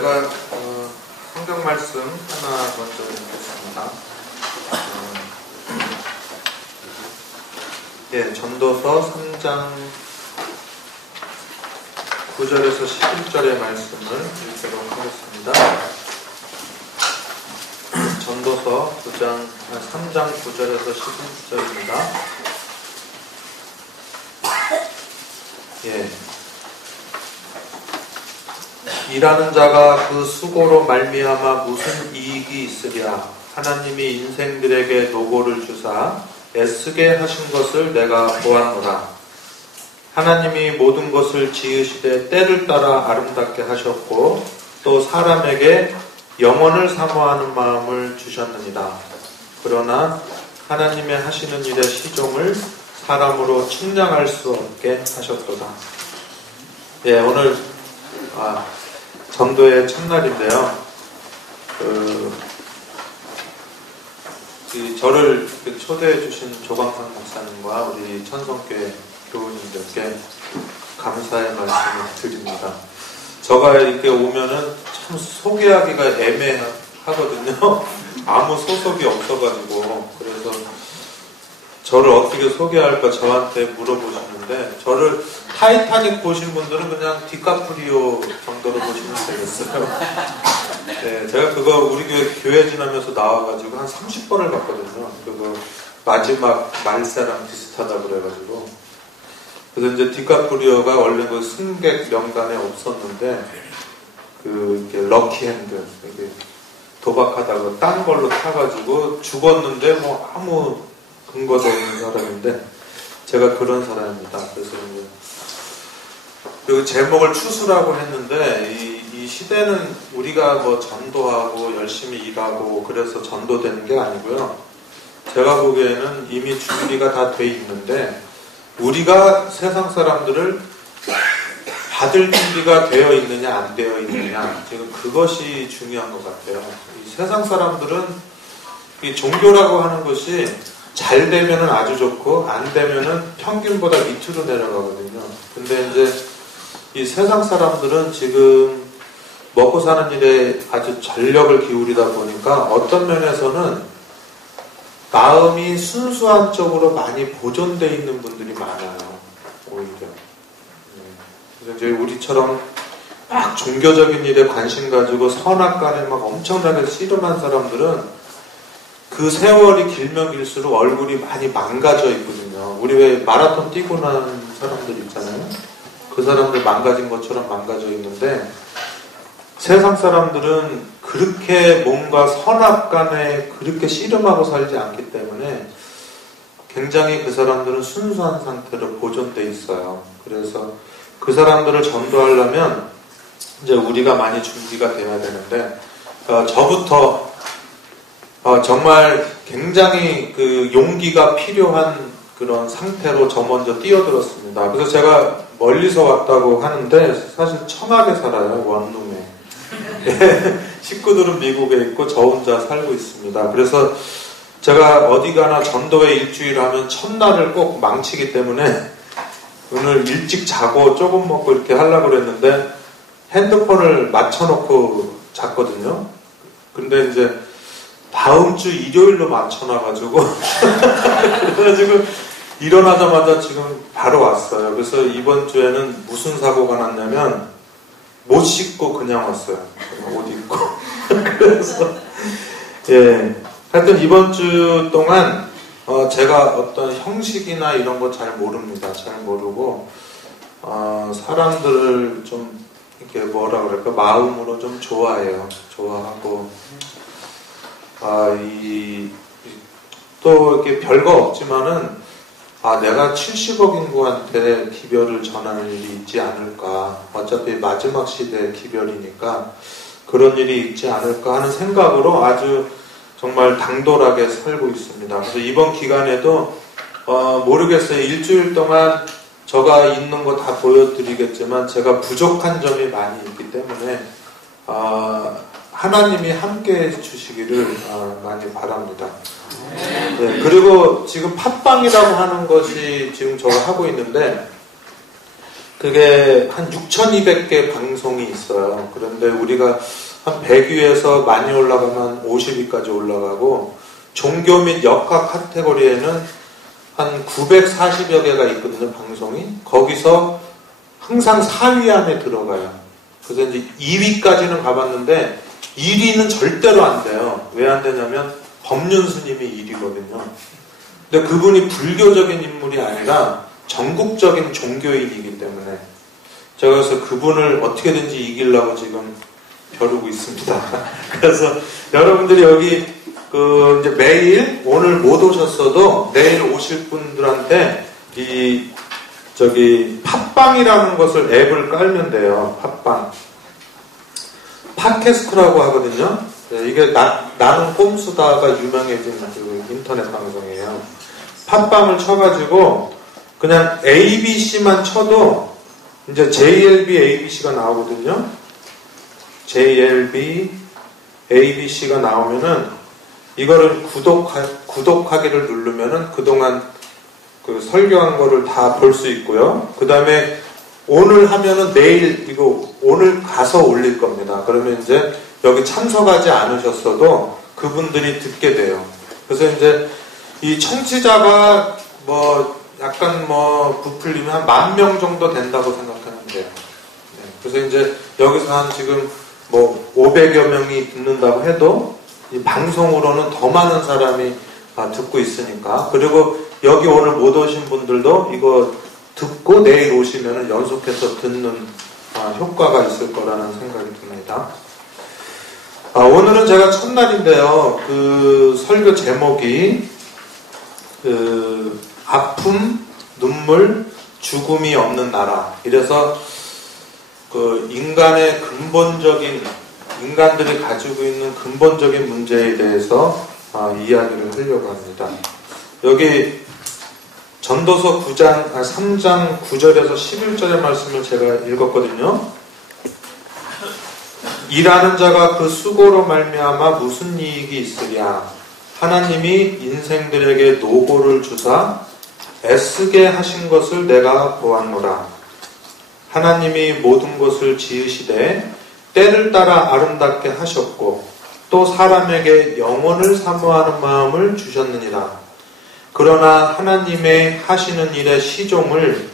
제가 성경 말씀 하나 먼저 읽겠습니다. 전도서 3장 9절에서 11절의 말씀을 읽도록 하겠습니다. 전도서 3장 9절에서 11절입니다. 일하는 자가 그 수고로 말미암아 무슨 이익이 있으랴. 하나님이 인생들에게 노고를 주사 애쓰게 하신 것을 내가 보았노라. 하나님이 모든 것을 지으시되 때를 따라 아름답게 하셨고 또 사람에게 영원을 사모하는 마음을 주셨느니라. 그러나 하나님의 하시는 일의 시종을 사람으로 측량할 수 없게 하셨도다. 오늘 전도의 첫날인데요. 저를 초대해 주신 조광상 목사님과 우리 천성교회 교우님들께 감사의 말씀을 드립니다. 제가 이렇게 오면은 참 소개하기가 애매하거든요. 아무 소속이 없어가지고. 그래서 저를 어떻게 소개할까 저한테 물어보시는데, 저를 타이타닉 보신 분들은 그냥 디카프리오 정도로 보시면 되겠어요. 제가 그거 우리 교회 지나면서 나와가지고 한 30번을 봤거든요. 그거 마지막 말세랑 비슷하다 그래가지고. 그래서 이제 디카프리오가 원래 그 승객 명단에 없었는데, 이렇게 럭키핸드, 이렇게 도박하다가 딴 걸로 타가지고 죽었는데 뭐 아무 근거도 없는 사람인데, 제가 그런 사람입니다. 그래서 이제 그 제목을 추수라고 했는데, 이 시대는 우리가 뭐 전도하고 열심히 일하고 그래서 전도되는 게 아니고요. 제가 보기에는 이미 준비가 다 돼 있는데, 우리가 세상 사람들을 받을 준비가 되어 있느냐 안 되어 있느냐, 지금 그것이 중요한 것 같아요. 이 세상 사람들은 이 종교라고 하는 것이 잘 되면은 아주 좋고 안 되면은 평균보다 밑으로 내려가거든요. 근데 이제 이 세상 사람들은 지금 먹고 사는 일에 아주 전력을 기울이다 보니까 어떤 면에서는 마음이 순수한 쪽으로 많이 보존되어 있는 분들이 많아요. 오히려. 그래서 이제 우리처럼 막 종교적인 일에 관심 가지고 선악간에 막 엄청나게 씨름한 사람들은 그 세월이 길면 길수록 얼굴이 많이 망가져 있거든요. 우리 왜 마라톤 뛰고 난 사람들 있잖아요. 그 사람들 망가진 것처럼 망가져 있는데, 세상 사람들은 그렇게 뭔가 선악간에 그렇게 씨름하고 살지 않기 때문에 굉장히 그 사람들은 순수한 상태로 보존돼 있어요. 그래서 그 사람들을 전도하려면 이제 우리가 많이 준비가 돼야 되는데, 저부터 정말 굉장히 그 용기가 필요한 그런 상태로 저 먼저 뛰어들었습니다. 그래서 제가 멀리서 왔다고 하는데 사실 청하게 살아요. 원룸에. 식구들은 미국에 있고 저 혼자 살고 있습니다. 그래서 제가 어디 가나 전도회 일주일 하면 첫날을 꼭 망치기 때문에 오늘 일찍 자고 조금 먹고 이렇게 하려고 그랬는데 핸드폰을 맞춰놓고 잤거든요. 근데 이제 다음 주 일요일로 맞춰놔가지고 그래가지고 일어나자마자 지금 바로 왔어요. 그래서 이번 주에는 무슨 사고가 났냐면 못 씻고 그냥 왔어요. 옷 입고. 그래서 하여튼 이번 주 동안 제가 어떤 형식이나 이런 거 잘 모릅니다. 잘 모르고 사람들을 좀 이렇게 뭐라 그럴까, 마음으로 좀 좋아해요. 좋아하고 또 이렇게 별거 없지만은 내가 70억 인구한테 기별을 전하는 일이 있지 않을까, 어차피 마지막 시대의 기별이니까 그런 일이 있지 않을까 하는 생각으로 아주 정말 당돌하게 살고 있습니다. 그래서 이번 기간에도 모르겠어요. 일주일 동안 제가 있는 거 다 보여드리겠지만 제가 부족한 점이 많이 있기 때문에 하나님이 함께 해주시기를 많이 바랍니다. 그리고 지금 팟빵이라고 하는 것이 지금 제가 하고 있는데, 그게 한 6,200개 방송이 있어요. 그런데 우리가 한 100위에서 많이 올라가면 50위까지 올라가고, 종교 및 역학 카테고리에는 한 940여 개가 있거든요, 방송이. 거기서 항상 4위 안에 들어가요. 그래서 이제 2위까지는 가봤는데 1위는 절대로 안 돼요. 왜 안 되냐면 법륜 스님이 1위거든요. 근데 그분이 불교적인 인물이 아니라 전국적인 종교인이기 때문에 제가 그래서 그분을 어떻게든지 이기려고 지금 벼르고 있습니다. 그래서 여러분들이 여기 이제 매일 오늘 못 오셨어도 내일 오실 분들한테 팟빵이라는 것을 앱을 깔면 돼요. 팟빵. 팟캐스트라고 하거든요. 이게 나는 꼼수다가 유명해진 그 인터넷 방송이에요. 팟빵을 쳐가지고 그냥 ABC만 쳐도 이제 JLB ABC가 나오거든요. JLB ABC가 나오면은 이거를 구독하기를 누르면은 그동안 그 설교한 거를 다 볼 수 있고요. 그 다음에 오늘 하면은 내일 이거 오늘 가서 올릴 겁니다. 그러면 이제 여기 참석하지 않으셨어도 그분들이 듣게 돼요. 그래서 이제 이 청취자가 약간 부풀리면 한 10,000명 정도 된다고 생각하면 돼요. 네. 그래서 이제 여기서 한 지금 500여 명이 듣는다고 해도 이 방송으로는 더 많은 사람이 듣고 있으니까. 그리고 여기 오늘 못 오신 분들도 이거 듣고 내일 오시면 연속해서 듣는 효과가 있을 거라는 생각이 듭니다. 오늘은 제가 첫날인데요. 그 설교 제목이 아픔, 눈물, 죽음이 없는 나라. 이래서 그 인간들이 가지고 있는 근본적인 문제에 대해서 이야기를 하려고 합니다. 여기 전도서 3장 9절에서 11절의 말씀을 제가 읽었거든요. 일하는 자가 그 수고로 말미암아 무슨 이익이 있으랴. 하나님이 인생들에게 노고를 주사 애쓰게 하신 것을 내가 보았노라. 하나님이 모든 것을 지으시되 때를 따라 아름답게 하셨고 또 사람에게 영혼을 사모하는 마음을 주셨느니라. 그러나 하나님의 하시는 일의 시종을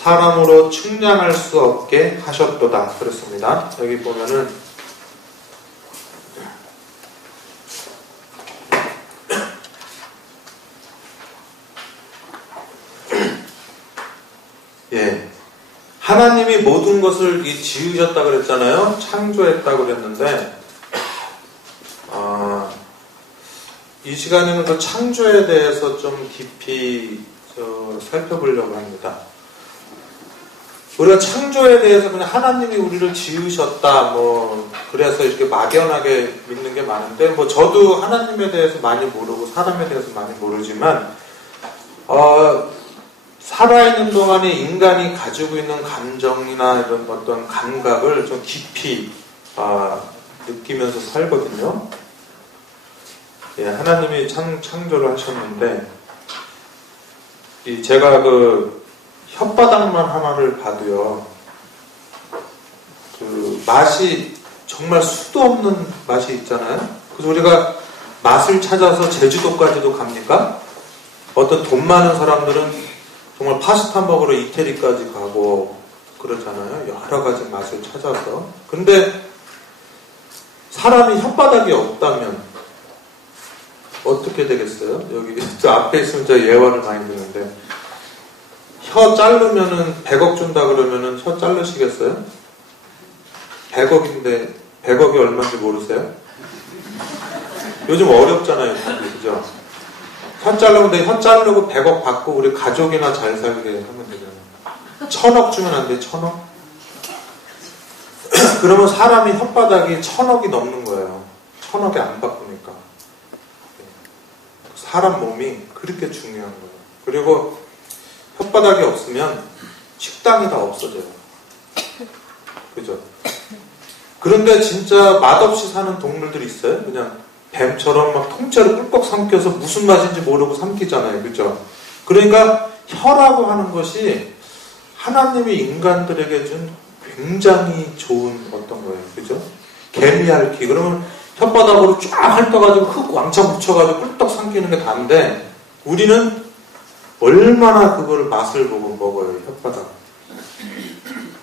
사람으로 측량할 수 없게 하셨도다. 그렇습니다. 여기 보면은 하나님이 모든 것을 지으셨다 그랬잖아요. 창조했다 그랬는데 이 시간에는 그 창조에 대해서 좀 깊이 살펴보려고 합니다. 우리가 창조에 대해서 그냥 하나님이 우리를 지으셨다 그래서 이렇게 막연하게 믿는 게 많은데 저도 하나님에 대해서 많이 모르고 사람에 대해서 많이 모르지만 살아있는 동안에 인간이 가지고 있는 감정이나 이런 어떤 감각을 좀 깊이 느끼면서 살거든요. 하나님이 창조를 하셨는데 제가 그 혓바닥만 하나를 봐도요, 그 맛이 정말 수도 없는 맛이 있잖아요. 그래서 우리가 맛을 찾아서 제주도까지도 갑니까? 어떤 돈 많은 사람들은 정말 파스타 먹으러 이태리까지 가고 그러잖아요. 여러 가지 맛을 찾아서. 근데 사람이 혓바닥이 없다면 어떻게 되겠어요? 여기 저 앞에 있으면 제가 예화를 많이 드는데 혀 자르면은 100억 준다 그러면은 혀 자르시겠어요? 100억인데 100억이 얼마인지 모르세요? 요즘 어렵잖아요. 그죠? 혀 자르면 혀 자르고 100억 받고 우리 가족이나 잘 살게 하면 되잖아요. 1,000억 주면 안 돼? 1,000억? 그러면 사람이 혓바닥이 1,000억이 넘는 거예요. 1,000억이 안 바꾸니까. 사람 몸이 그렇게 중요한 거예요. 그리고 혓바닥이 없으면 식당이 다 없어져요. 그죠? 그런데 진짜 맛없이 사는 동물들이 있어요. 그냥 뱀처럼 막 통째로 꿀꺽 삼켜서 무슨 맛인지 모르고 삼키잖아요. 그죠? 그러니까 혀라고 하는 것이 하나님이 인간들에게 준 굉장히 좋은 어떤 거예요. 그죠? 개미핥기. 그러면 혓바닥으로 쫙 핥아가지고 흙 왕창 묻혀가지고 꿀떡 삼키는 게 다인데, 우리는 얼마나 그걸 맛을 보고 먹어요, 혓바닥.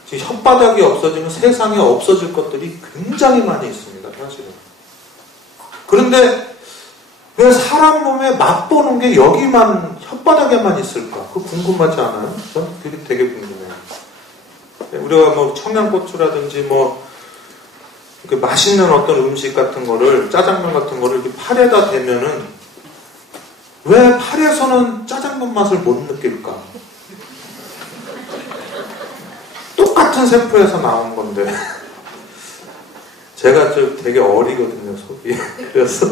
지금 혓바닥이 없어지면 세상에 없어질 것들이 굉장히 많이 있습니다, 사실은. 그런데 왜 사람 몸에 맛보는 게 여기만, 혓바닥에만 있을까? 그거 궁금하지 않아요? 전 그게 되게 궁금해요. 우리가 뭐 청양고추라든지 뭐 이렇게 맛있는 어떤 음식 같은 거를, 짜장면 같은 거를 이렇게 팔에다 대면은 왜 팔에서는 짜장면 맛을 못 느낄까? 똑같은 샘플에서 나온 건데. 제가 좀 되게 어리거든요, 속이. 그래서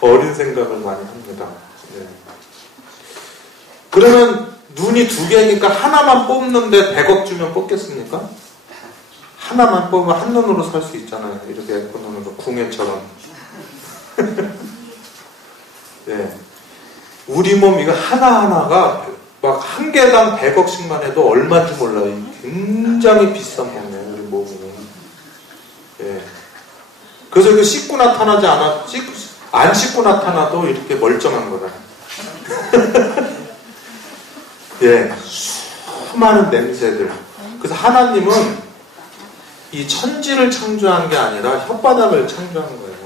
어린 생각을 많이 합니다. 네. 그러면 눈이 두 개니까 하나만 뽑는데 100억 주면 뽑겠습니까? 하나만 뽑으면 한 눈으로 살 수 있잖아요. 이렇게 예쁜 눈으로, 궁예처럼. 네. 우리 몸 이거 하나하나가 막 한 개당 100억씩만 해도 얼마인지 몰라요. 굉장히 비싼 몸이에요, 우리 몸은. 예. 그래서 이거 씻고 나타나지 않아, 안 씻고 나타나도 이렇게 멀쩡한 거다. 예. 수많은 냄새들. 그래서 하나님은 이 천지를 창조한 게 아니라 혓바닥을 창조한 거예요.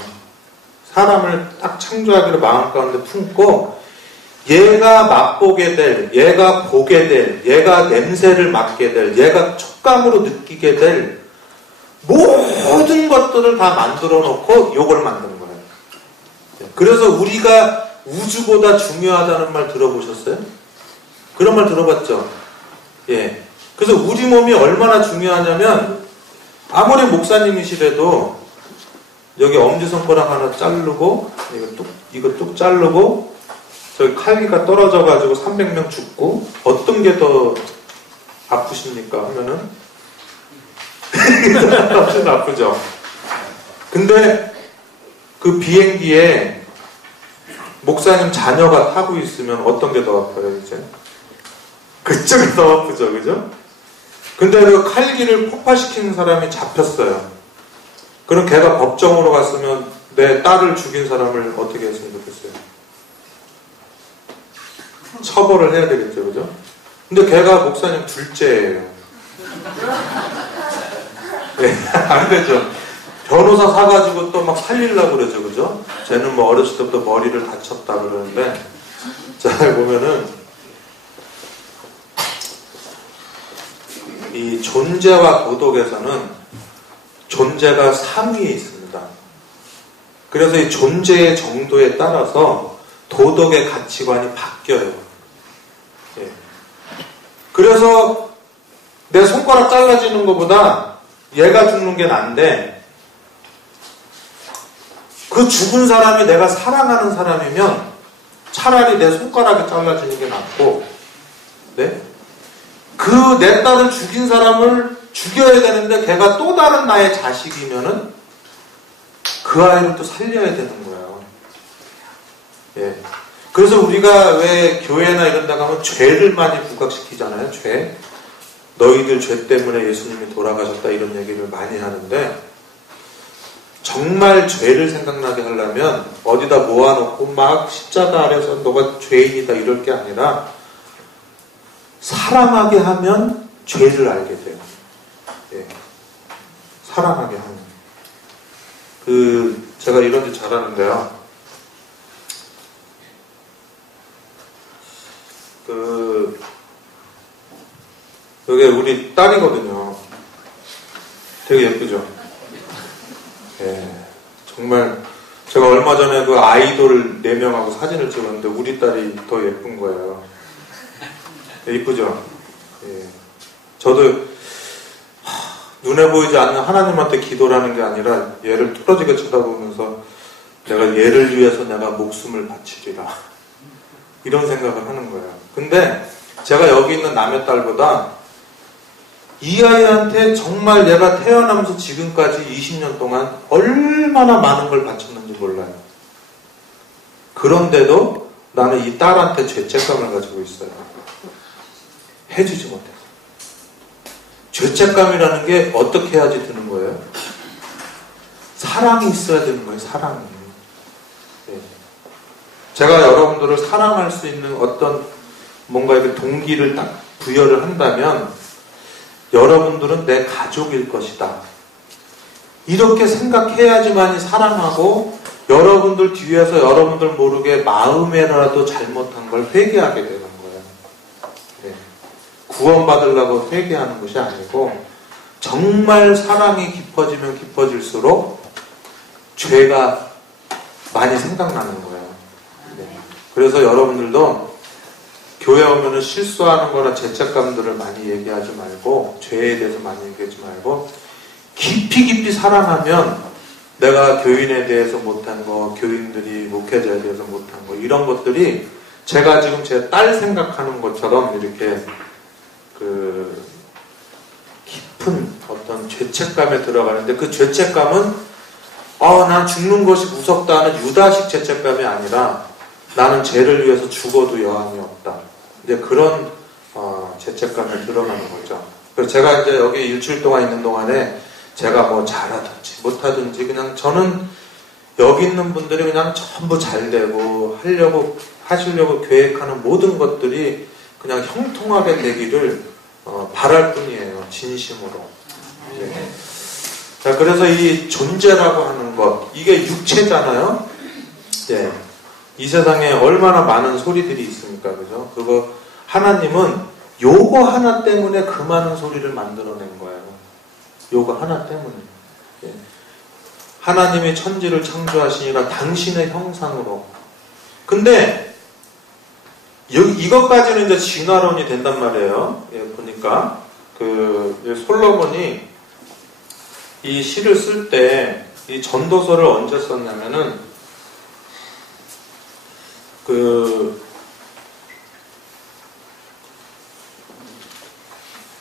사람을 딱 창조하기를 마음 가운데 품고, 얘가 맛보게 될, 얘가 보게 될, 얘가 냄새를 맡게 될, 얘가 촉감으로 느끼게 될 모든 것들을 다 만들어 놓고 요걸 만든 거예요. 그래서 우리가 우주보다 중요하다는 말 들어보셨어요? 그런 말 들어봤죠? 예. 그래서 우리 몸이 얼마나 중요하냐면, 아무리 목사님이시래도 여기 엄지손가락 하나 자르고, 이거 뚝 자르고, 저기 칼기가 떨어져가지고 300명 죽고, 어떤 게 더 아프십니까? 하면은 훨씬 아프죠. 근데 그 비행기에 목사님 자녀가 타고 있으면 어떤 게 더 아파요, 이제? 그쪽이 더 아프죠, 그죠? 근데 그 칼기를 폭파시키는 사람이 잡혔어요. 그럼 걔가 법정으로 갔으면 내 딸을 죽인 사람을 어떻게 했으면 좋겠어요? 처벌을 해야 되겠죠, 그죠? 근데 걔가 목사님 둘째예요. 네, 안 되죠. 변호사 사가지고 또 막 살리려고 그러죠, 그죠? 쟤는 뭐 어렸을 때부터 머리를 다쳤다 그러는데, 잘 보면은 이 존재와 도덕에서는 존재가 상위에 있습니다. 그래서 이 존재의 정도에 따라서 도덕의 가치관이 바뀌어요. 예. 그래서 내 손가락 잘라지는 것보다 얘가 죽는 게 난데, 그 죽은 사람이 내가 사랑하는 사람이면 차라리 내 손가락이 잘라지는 게 낫고, 네? 그 내 딸을 죽인 사람을 죽여야 되는데 걔가 또 다른 나의 자식이면은 그 아이를 또 살려야 되는 거예요. 예. 그래서 우리가 왜 교회나 이런 데 가면 죄를 많이 부각시키잖아요. 죄. 너희들 죄 때문에 예수님이 돌아가셨다, 이런 얘기를 많이 하는데, 정말 죄를 생각나게 하려면 어디다 모아놓고 막 십자가 아래서 너가 죄인이다 이럴 게 아니라, 사랑하게 하면 죄를 알게 돼요. 예. 사랑하게 하면. 제가 이런 짓 잘하는데요. 여기 우리 딸이거든요. 되게 예쁘죠? 예. 정말, 제가 얼마 전에 그 아이돌 4명하고 사진을 찍었는데 우리 딸이 더 예쁜 거예요. 예쁘죠? 예. 저도 눈에 보이지 않는 하나님한테 기도라는 게 아니라 얘를 뚫어지게 쳐다보면서 내가 얘를 위해서 내가 목숨을 바치리라, 이런 생각을 하는 거예요. 근데 제가 여기 있는 남의 딸보다 이 아이한테 정말 얘가 태어나면서 지금까지 20년 동안 얼마나 많은 걸 바쳤는지 몰라요. 그런데도 나는 이 딸한테 죄책감을 가지고 있어요. 해주지 못해서. 죄책감이라는 게 어떻게 해야지 드는 거예요? 사랑이 있어야 되는 거예요. 사랑이. 네. 제가 여러분들을 사랑할 수 있는 어떤 뭔가 이렇게 동기를 딱 부여를 한다면 여러분들은 내 가족일 것이다. 이렇게 생각해야지만이 사랑하고 여러분들 뒤에서 여러분들 모르게 마음에라도 잘못한 걸 회개하게 되는 거예요. 네. 구원받으려고 회개하는 것이 아니고 정말 사랑이 깊어지면 깊어질수록 죄가 많이 생각나는 거예요. 네. 그래서 여러분들도 교회 오면은 실수하는 거나 죄책감들을 많이 얘기하지 말고 죄에 대해서 많이 얘기하지 말고 깊이 사랑하면 내가 교인에 대해서 못한 거, 교인들이 목회자에 대해서 못한 거 이런 것들이 제가 지금 제 딸 생각하는 것처럼 이렇게 그 깊은 어떤 죄책감에 들어가는데 그 죄책감은 난 죽는 것이 무섭다는 유다식 죄책감이 아니라 나는 죄를 위해서 죽어도 여함이 없다. 이제 그런 죄책감에 들어가는 거죠. 그래서 제가 이제 여기 일주일 동안 있는 동안에 제가 뭐 잘하든지 못하든지 그냥 저는 여기 있는 분들이 그냥 전부 잘 되고 하시려고 계획하는 모든 것들이 그냥 형통하게 되기를 바랄 뿐이에요. 진심으로. 네. 자, 그래서 이 존재라고 하는 것, 이게 육체잖아요. 네. 이 세상에 얼마나 많은 소리들이 있습니까? 그죠? 그거 하나님은 요거 하나 때문에 그 많은 소리를 만들어낸 거예요. 요거 하나 때문에. 예. 하나님이 천지를 창조하시니라 당신의 형상으로. 근데 이것까지는 이제 진화론이 된단 말이에요. 예, 보니까 솔로몬이 이 시를 쓸 때 이 전도서를 언제 썼냐면은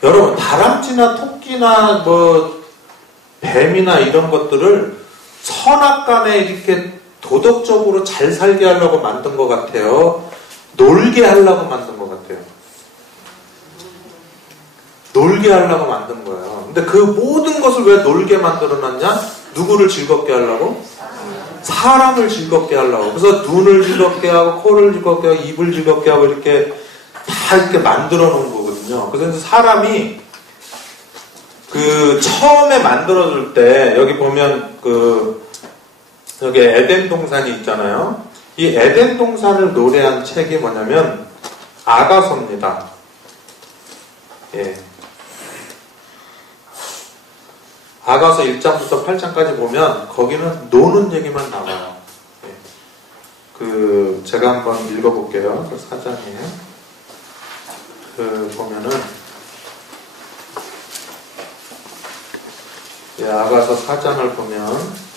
여러분 다람쥐나 토끼나 뭐 뱀이나 이런 것들을 선악간에 이렇게 도덕적으로 잘 살게 하려고 만든 것 같아요? 놀게 하려고 만든 것 같아요? 놀게 하려고 만든 거예요. 근데 그 모든 것을 왜 놀게 만들어놨냐? 누구를 즐겁게 하려고? 사람을 즐겁게 하려고. 그래서 눈을 즐겁게 하고 코를 즐겁게 하고 입을 즐겁게 하고 이렇게 다 이렇게 만들어 놓은 거거든요. 그래서 사람이 처음에 만들어줄 때 여기 보면 여기 에덴 동산이 있잖아요. 이 에덴 동산을 노래한 책이 뭐냐면 아가서입니다. 예. 아가서 1장부터 8장까지 보면 거기는 노는 얘기만 나와요. 예. 제가 한번 읽어볼게요. 그 4장에 보면은 예, 아가서 4장을 보면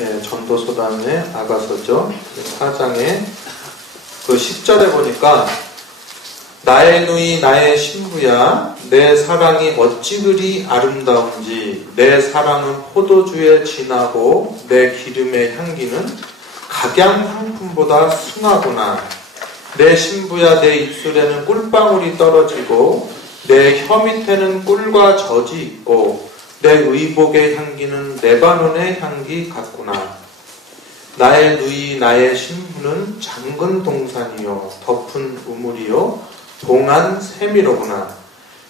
예, 전도소단의 아가서죠. 4장에 10절에 보니까 나의 누이 나의 신부야 내 사랑이 어찌 그리 아름다운지 내 사랑은 포도주에 진하고 내 기름의 향기는 각양 향품보다 순하구나. 내 신부야 내 입술에는 꿀방울이 떨어지고 내 혀 밑에는 꿀과 젖이 있고 내 의복의 향기는 레바논의 향기 같구나. 나의 누이 나의 신부는 장근 동산이요 덮은 우물이요 동안 세미로구나.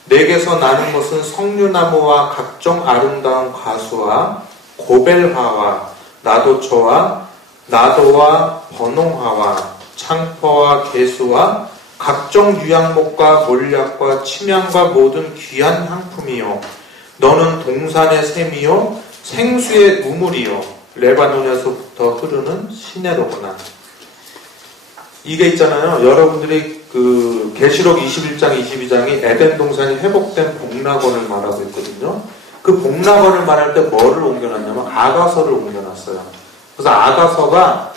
내게서 나는 것은 석류나무와 각종 아름다운 과수와 고벨화와 나도초와 나도와 번홍화와 창포와 개수와 각종 유향목과 몰약과 침향과 모든 귀한 향품이요 너는 동산의 샘이요 생수의 우물이요 레바논에서부터 흐르는 시내로구나. 이게 있잖아요. 여러분들이 계시록 21장 22장이 에덴 동산이 회복된 복락원을 말하고 있거든요. 그 복락원을 말할 때 뭐를 옮겨놨냐면 아가서를 옮겨놨어요. 그래서 아가서가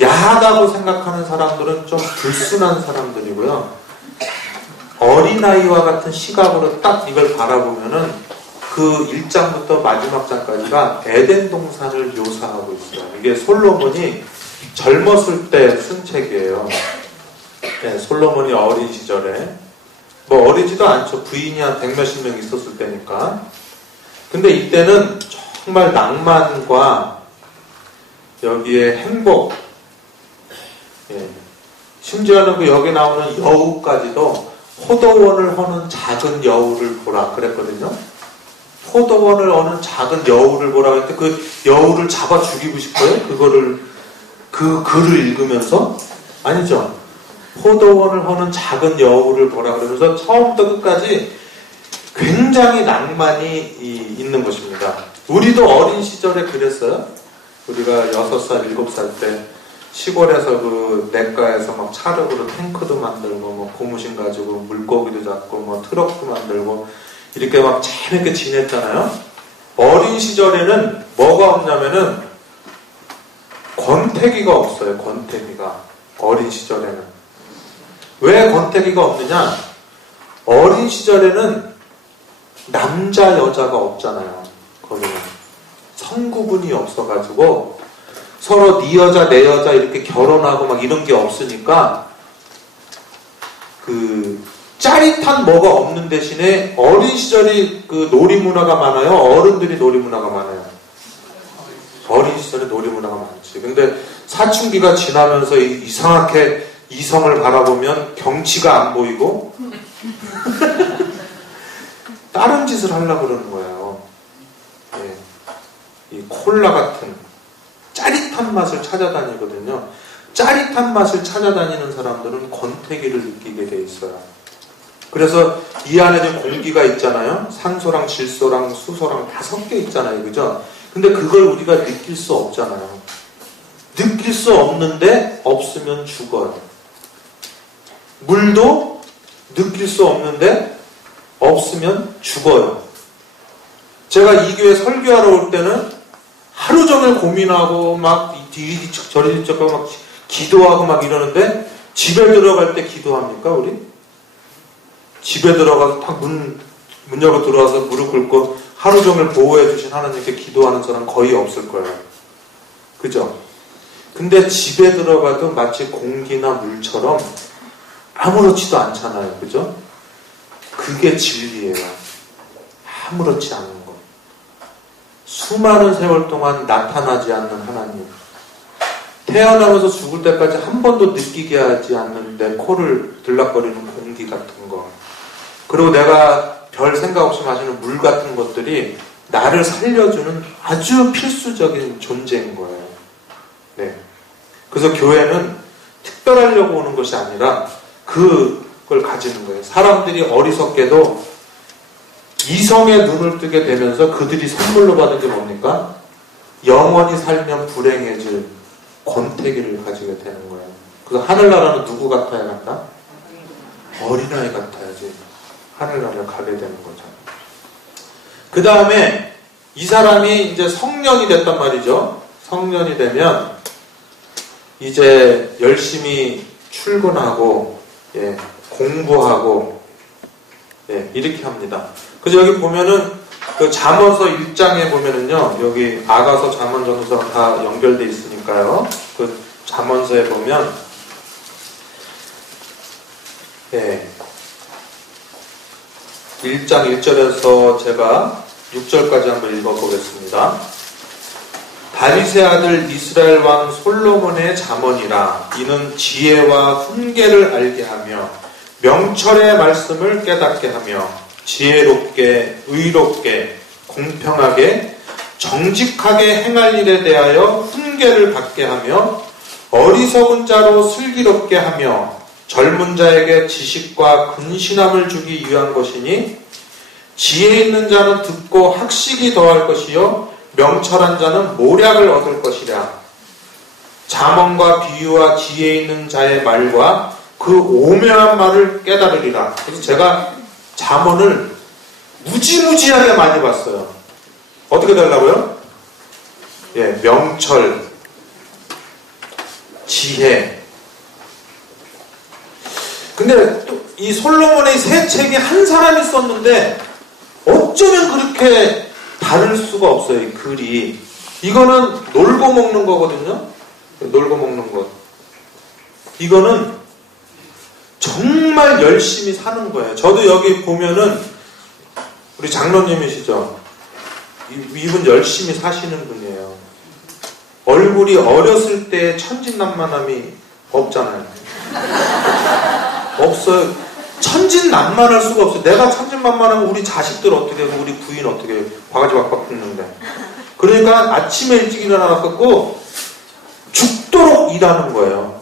야하다고 생각하는 사람들은 좀 불순한 사람들이고요. 어린아이와 같은 시각으로 딱 이걸 바라보면은 그 1장부터 마지막 장까지가 에덴 동산을 묘사하고 있어요. 이게 솔로몬이 젊었을 때 쓴 책이에요. 네, 솔로몬이 어린 시절에 뭐 어리지도 않죠. 부인이 한 100몇십 명 있었을 때니까. 근데 이때는 정말 낭만과 여기에 행복, 예. 심지어는 그 여기 나오는 여우까지도 포도원을 허는 작은 여우를 보라 그랬거든요. 포도원을 허는 작은 여우를 보라 했는데 그 여우를 잡아 죽이고 싶어요? 그 글을 읽으면서? 아니죠. 포도원을 허는 작은 여우를 보라 그러면서 처음부터 끝까지 굉장히 낭만이 있는 것입니다. 우리도 어린 시절에 그랬어요. 우리가 6살, 7살 때 시골에서 그 냇가에서 막 차력으로 탱크도 만들고 뭐 고무신 가지고 물고기도 잡고 뭐 트럭도 만들고 이렇게 막 재밌게 지냈잖아요. 어린 시절에는 뭐가 없냐면은 권태기가 없어요. 권태기가 어린 시절에는. 왜 권태기가 없느냐? 어린 시절에는 남자 여자가 없잖아요. 거기는 성구분이 없어가지고 서로 네 여자 내 여자 이렇게 결혼하고 막 이런 게 없으니까 그 짜릿한 뭐가 없는 대신에 어린 시절이 그 놀이문화가 많아요. 어른들이 놀이문화가 많아요. 어린 시절에 놀이문화가 많지. 근데 사춘기가 지나면서 이상하게 이성을 바라보면 경치가 안 보이고 다른 짓을 하려고 그러는 거예요. 네. 이 콜라 같은 짜릿한 맛을 찾아다니거든요. 짜릿한 맛을 찾아다니는 사람들은 권태기를 느끼게 돼 있어요. 그래서 이 안에 공기가 있잖아요. 산소랑 질소랑 수소랑 다 섞여 있잖아요. 그죠? 근데 그걸 우리가 느낄 수 없잖아요. 느낄 수 없는데 없으면 죽어요. 물도 느낄 수 없는데 없으면 죽어요. 제가 이 교회 설교하러 올 때는 하루 종일 고민하고 막 이리저리 저리저리 막 기도하고 막 이러는데 집에 들어갈 때 기도합니까 우리? 집에 들어가서 딱 문 열고 들어와서 무릎 꿇고 하루 종일 보호해 주신 하나님께 기도하는 사람 거의 없을 거예요. 그죠? 근데 집에 들어가도 마치 공기나 물처럼 아무렇지도 않잖아요. 그죠? 그게 진리예요. 아무렇지 않은 것. 수많은 세월 동안 나타나지 않는 하나님. 태어나면서 죽을 때까지 한 번도 느끼게 하지 않는 내 코를 들락거리는 공기 같은 거. 그리고 내가 별 생각 없이 마시는 물 같은 것들이 나를 살려주는 아주 필수적인 존재인 거예요. 네. 그래서 교회는 특별하려고 오는 것이 아니라 그걸 가지는 거예요. 사람들이 어리석게도 이성에 눈을 뜨게 되면서 그들이 선물로 받은 게 뭡니까? 영원히 살면 불행해질 권태기를 가지게 되는 거예요. 그래서 하늘나라는 누구 같아야 한다? 어린아이 같아야지 하늘나라를 가게 되는 거죠. 그 다음에 이 사람이 이제 성년이 됐단 말이죠. 성년이 되면 이제 열심히 출근하고 예, 공부하고 예, 이렇게 합니다. 그래서 여기 보면은 그 잠언서 1장에 보면은요, 여기 아가서 잠언전서 다 연결돼 있으니까요. 그 잠언서에 보면 예, 1장 1절에서 제가 6절까지 한번 읽어보겠습니다. 다윗의 아들 이스라엘 왕 솔로몬의 잠언이라. 이는 지혜와 훈계를 알게 하며 명철의 말씀을 깨닫게 하며 지혜롭게 의롭게 공평하게 정직하게 행할 일에 대하여 훈계를 받게 하며 어리석은 자로 슬기롭게 하며 젊은 자에게 지식과 근신함을 주기 위한 것이니 지혜 있는 자는 듣고 학식이 더할 것이요 명철한 자는 모략을 얻을 것이라. 잠언과 비유와 지혜 있는 자의 말과 그 오묘한 말을 깨달으리라. 그래서 제가 잠언을 무지무지하게 많이 봤어요. 어떻게 되려고요? 예, 명철, 지혜. 근데 또 이 솔로몬의 세 책이 한 사람이 썼는데 어쩌면 그렇게 다를 수가 없어요. 이 글이. 이거는 놀고 먹는 거거든요. 놀고 먹는 것. 이거는 정말 열심히 사는 거예요. 저도 여기 보면은 우리 장로님이시죠? 이분 열심히 사시는 분이에요. 얼굴이 어렸을 때 천진난만함이 없잖아요. 없어요. 천진난만할 수가 없어요. 내가 천진난만하면 우리 자식들 어떻게 하고 우리 부인 어떻게 해요? 바가지 박박 굽는데. 그러니까 아침에 일찍 일어나갖고 죽도록 일하는 거예요.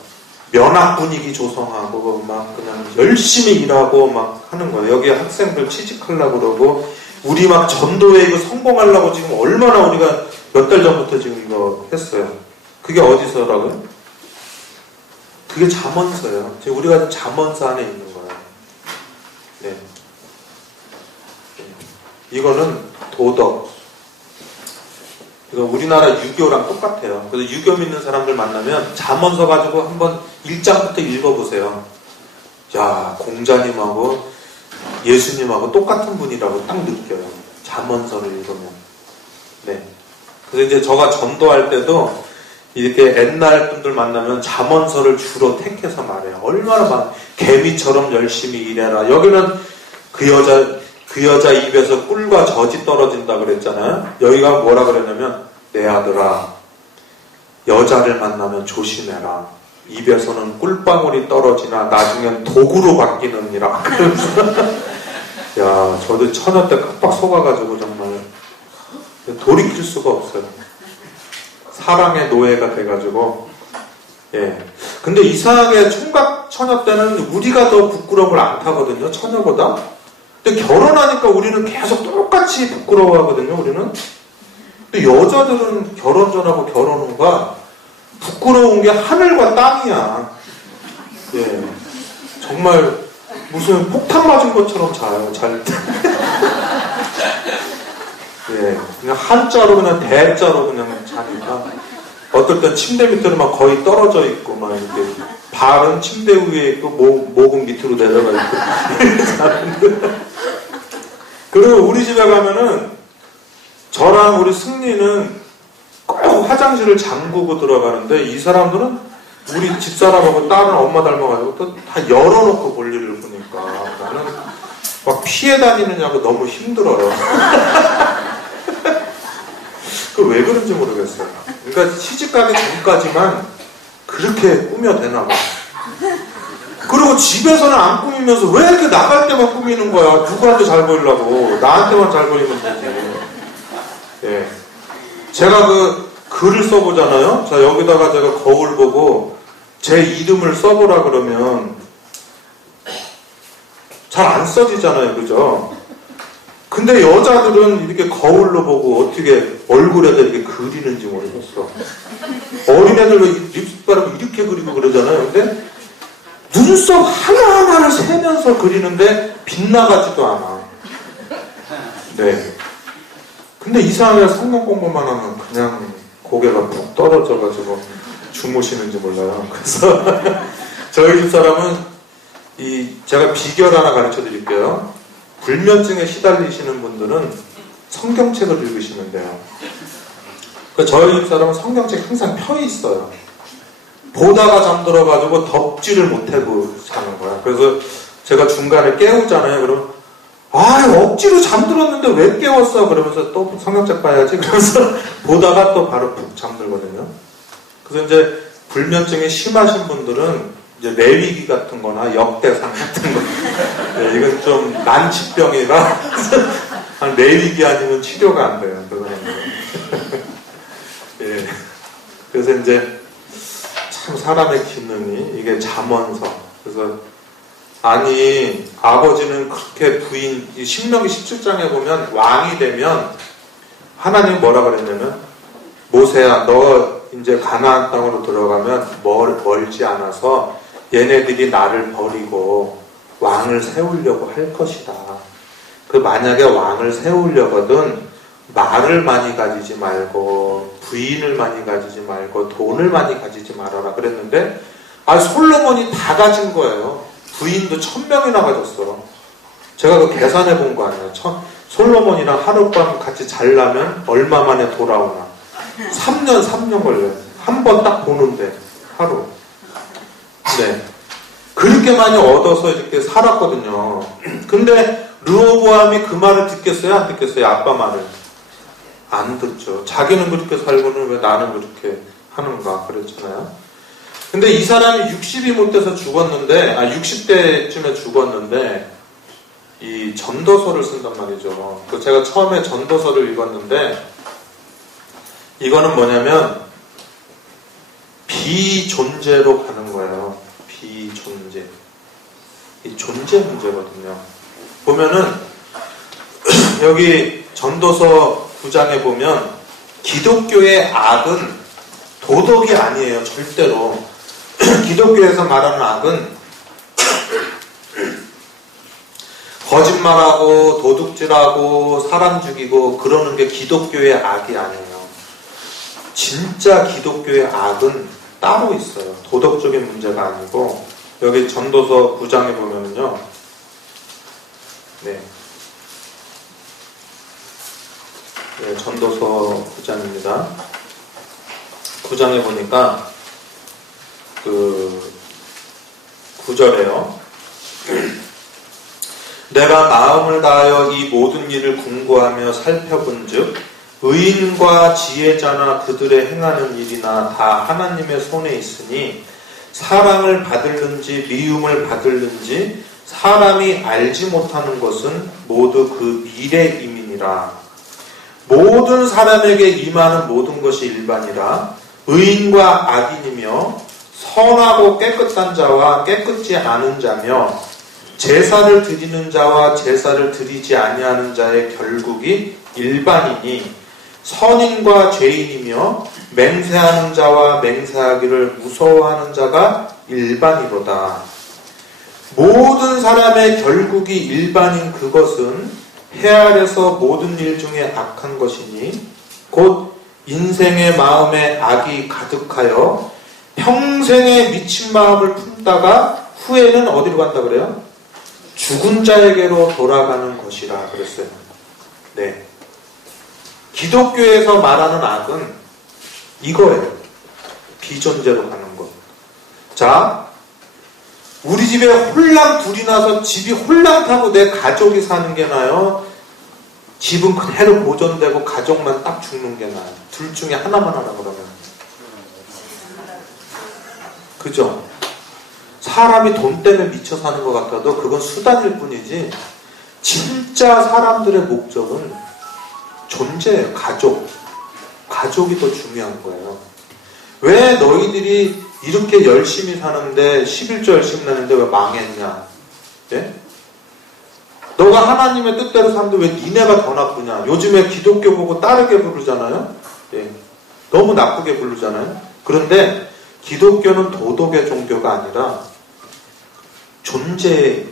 면학 분위기 조성하고 막 그냥 열심히 일하고 막 하는 거예요. 여기 학생들 취직하려고 그러고 우리 막 전도회 이거 성공하려고 지금 얼마나 우리가 몇 달 전부터 지금 이거 했어요. 그게 어디서라고요? 그게 잠언서예요. 지금 우리가 잠언서 안에 있는 거예요. 네. 이거는 도덕. 이거 우리나라 유교랑 똑같아요. 그래서 유교 믿는 사람들 만나면 잠언서 가지고 한번 1장부터 읽어보세요. 야, 공자님하고 예수님하고 똑같은 분이라고 딱 느껴요. 잠언서를 읽으면. 네. 그래서 이제 제가 전도할 때도 이렇게 옛날 분들 만나면 잠언서를 주로 택해서 말해요. 얼마나 막 개미처럼 열심히 일해라. 여기는 그 여자 입에서 꿀과 젖이 떨어진다 그랬잖아요. 여기가 뭐라 그랬냐면 내 아들아 여자를 만나면 조심해라. 입에서는 꿀방울이 떨어지나 나중엔 독으로 바뀌느니라. 야, 저도 처녀 때 깜빡 속아가지고 정말 돌이킬 수가 없어요. 사랑의 노예가 돼가지고. 예. 근데 이상하게 총각 처녀 때는 우리가 더 부끄러움을 안 타거든요. 처녀보다. 근데 결혼하니까 우리는 계속 똑같이 부끄러워하거든요. 우리는. 근데 여자들은 결혼 전하고 결혼 후가 부끄러운 게 하늘과 땅이야. 예. 정말 무슨 폭탄 맞은 것처럼 자요. 잘 때. 예. 그냥 한자로 그냥 대자로 그냥 자니까. 어떨 땐 침대 밑으로 막 거의 떨어져 있고 막 이렇게 발은 침대 위에 있고 목은 밑으로 내려가 있고. 그리고 우리 집에 가면은 저랑 우리 승리는 꼭 화장실을 잠그고 들어가는데 이 사람들은 우리 집사람하고 딸은 엄마 닮아가지고 또 다 열어놓고 볼일을 보니까 나는 막 피해 다니느냐고 너무 힘들어요. 그 왜 그런지 모르겠어요. 그러니까 시집가기 전까지만 그렇게 꾸며대나 봐. 그리고 집에서는 안 꾸미면서 왜 이렇게 나갈 때만 꾸미는 거야? 누구한테 잘 보이려고. 나한테만 잘 보이면 되지. 예. 제가 그 글을 써보잖아요. 자, 여기다가 제가 거울 보고 제 이름을 써보라 그러면 잘 안 써지잖아요. 그죠? 근데 여자들은 이렇게 거울로 보고 어떻게 얼굴에다 이렇게 그리는지 모르겠어. 어린애들 립바르고 이렇게 그리고 그러잖아요. 근데 눈썹 하나하나를 세면서 그리는데 빗나가지도 않아. 네. 근데 이상하게 성경 공부만 하면 그냥 고개가 푹 떨어져가지고 주무시는지 몰라요. 그래서 저희 집 사람은 제가 비결 하나 가르쳐 드릴게요. 불면증에 시달리시는 분들은 성경책을 읽으시면 돼요. 저희 집 사람은 성경책 항상 펴 있어요. 보다가 잠들어가지고 덮지를 못하고 자는 거야. 그래서 제가 중간에 깨우잖아요. 그럼 억지로 잠들었는데 왜 깨웠어? 그러면서 또 성경책 봐야지. 그래서 보다가 또 바로 푹 잠들거든요. 그래서 이제 불면증이 심하신 분들은 이제 내위기 같은 거나 역대상 같은 거. 네, 이건 좀 난치병이라 한 내위기 아니면 치료가 안 돼요. 예. 그래서 이제 참 사람의 기능이 이게 잠언서. 그래서 아니 아버지는 그렇게 신명기 17장에 보면 왕이 되면 하나님이 뭐라 그랬냐면 모세야 너 이제 가나안 땅으로 들어가면 멀지 않아서 얘네들이 나를 버리고 왕을 세우려고 할 것이다. 그 만약에 왕을 세우려거든 말을 많이 가지지 말고 부인을 많이 가지지 말고 돈을 많이 가지지 말아라 그랬는데 솔로몬이 다 가진 거예요. 부인도 1000명이나 가졌어. 제가 그 계산해 본 거 아니에요. 솔로몬이랑 하룻밤 같이 자려면 얼마 만에 돌아오나. 3년 걸려요. 한 번 딱 보는데 하루. 네. 그렇게 많이 얻어서 이렇게 살았거든요. 근데 르호보암이 그 말을 듣겠어요? 안 듣겠어요? 아빠 말을. 안 듣죠. 자기는 그렇게 살고는 왜 나는 그렇게 하는가 그랬잖아요. 근데 이 사람이 60이 못 돼서 죽었는데, 60대쯤에 죽었는데, 이 전도서를 쓴단 말이죠. 그 제가 처음에 전도서를 읽었는데, 이거는 뭐냐면, 비존재로 가는 거예요. 비존재. 이 존재 문제거든요. 보면은, 여기 전도서 9장에 보면, 기독교의 악은 도덕이 아니에요. 절대로. 기독교에서 말하는 악은 거짓말하고 도둑질하고 사람 죽이고 그러는 게 기독교의 악이 아니에요. 진짜 기독교의 악은 따로 있어요. 도덕적인 문제가 아니고 여기 전도서 9장에 보면은요. 네, 전도서 9장입니다. 9장에 보니까 그 9절에요. 내가 마음을 다하여 이 모든 일을 궁구하며 살펴본즉 의인과 지혜자나 그들의 행하는 일이나 다 하나님의 손에 있으니 사랑을 받을는지 미움을 받을는지 사람이 알지 못하는 것은 모두 그 미래임이니라. 모든 사람에게 임하는 모든 것이 일반이라. 의인과 악인이며 선하고 깨끗한 자와 깨끗지 않은 자며 제사를 드리는 자와 제사를 드리지 아니하는 자의 결국이 일반이니 선인과 죄인이며 맹세하는 자와 맹세하기를 무서워하는 자가 일반이로다. 모든 사람의 결국이 일반인 그것은 해 아래서 모든 일 중에 악한 것이니 곧 인생의 마음에 악이 가득하여 평생에 미친 마음을 품다가 후에는 어디로 간다 그래요? 죽은 자에게로 돌아가는 것이라 그랬어요. 네. 기독교에서 말하는 악은 이거예요. 비존재로 가는 것. 자, 우리 집에 홀랑 둘이 나서 집이 홀랑 타고 내 가족이 사는 게 나아요? 집은 그대로 보존되고 가족만 딱 죽는 게 나아요. 둘 중에 하나만 하라 그러면. 그죠? 사람이 돈 때문에 미쳐 사는 것 같아도 그건 수단일 뿐이지 진짜 사람들의 목적은 존재예요. 가족이 더 중요한 거예요. 왜 너희들이 이렇게 열심히 사는데 11조 열심히 나는데 왜 망했냐? 예? 너가 하나님의 뜻대로 사는데 왜 니네가 더 나쁘냐? 요즘에 기독교 보고 따르게 부르잖아요. 예. 너무 나쁘게 부르잖아요. 그런데 기독교는 도덕의 종교가 아니라 존재의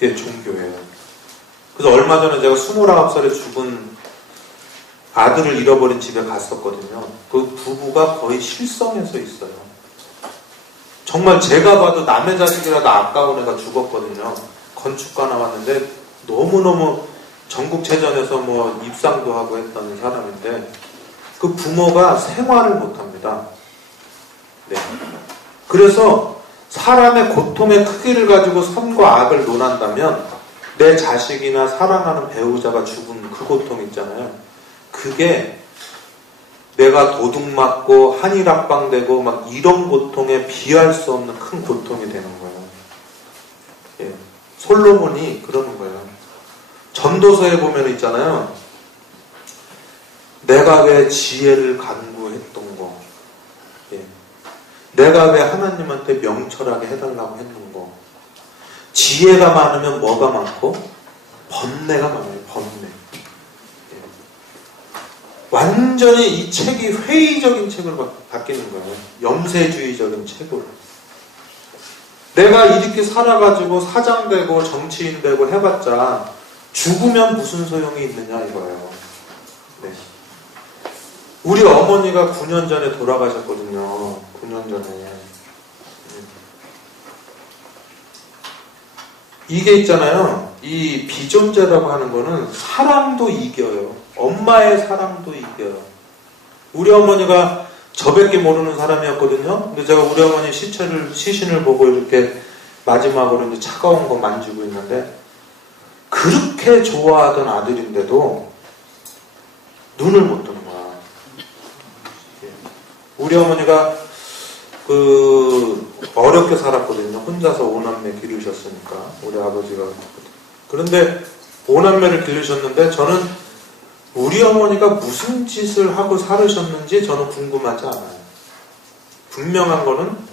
종교예요. 그래서 얼마 전에 제가 29살에 죽은 아들을 잃어버린 집에 갔었거든요. 그 부부가 거의 실성해서 있어요. 정말 제가 봐도 남의 자식이라도 아까운 애가 죽었거든요. 건축가 나왔는데 너무너무 전국체전에서 뭐 입상도 하고 했던 사람인데 그 부모가 생활을 못합니다. 네. 그래서 사람의 고통의 크기를 가지고 선과 악을 논한다면 내 자식이나 사랑하는 배우자가 죽은 그 고통 있잖아요. 그게 내가 도둑맞고 한일압방되고 막 이런 고통에 비할 수 없는 큰 고통이 되는 거예요. 예. 솔로몬이 그러는 거예요. 전도서에 보면 있잖아요. 내가 왜 지혜를 간구했던 거. 예. 내가 왜 하나님한테 명철하게 해달라고 했는 거. 지혜가 많으면 뭐가 많고? 번뇌가 많아요. 번뇌. 예. 완전히 이 책이 회의적인 책으로 바뀌는 거예요. 염세주의적인 책으로. 내가 이렇게 살아가지고 사장되고 정치인 되고 해봤자 죽으면 무슨 소용이 있느냐 이거예요. 네. 우리 어머니가 9년 전에 돌아가셨거든요. 9년 전에. 이게 있잖아요. 이 비존재라고 하는 거는 사랑도 이겨요. 엄마의 사랑도 이겨요. 우리 어머니가 저밖에 모르는 사람이었거든요. 근데 제가 우리 어머니 시신을 보고 이렇게 마지막으로 이제 차가운 거 만지고 있는데 그렇게 좋아하던 아들인데도 눈을 못 뜨는 거야. 우리 어머니가 어렵게 살았거든요. 혼자서 5남매 기르셨으니까. 우리 아버지가. 그런데 5남매를 기르셨는데 저는 우리 어머니가 무슨 짓을 하고 살으셨는지 저는 궁금하지 않아요. 분명한 거는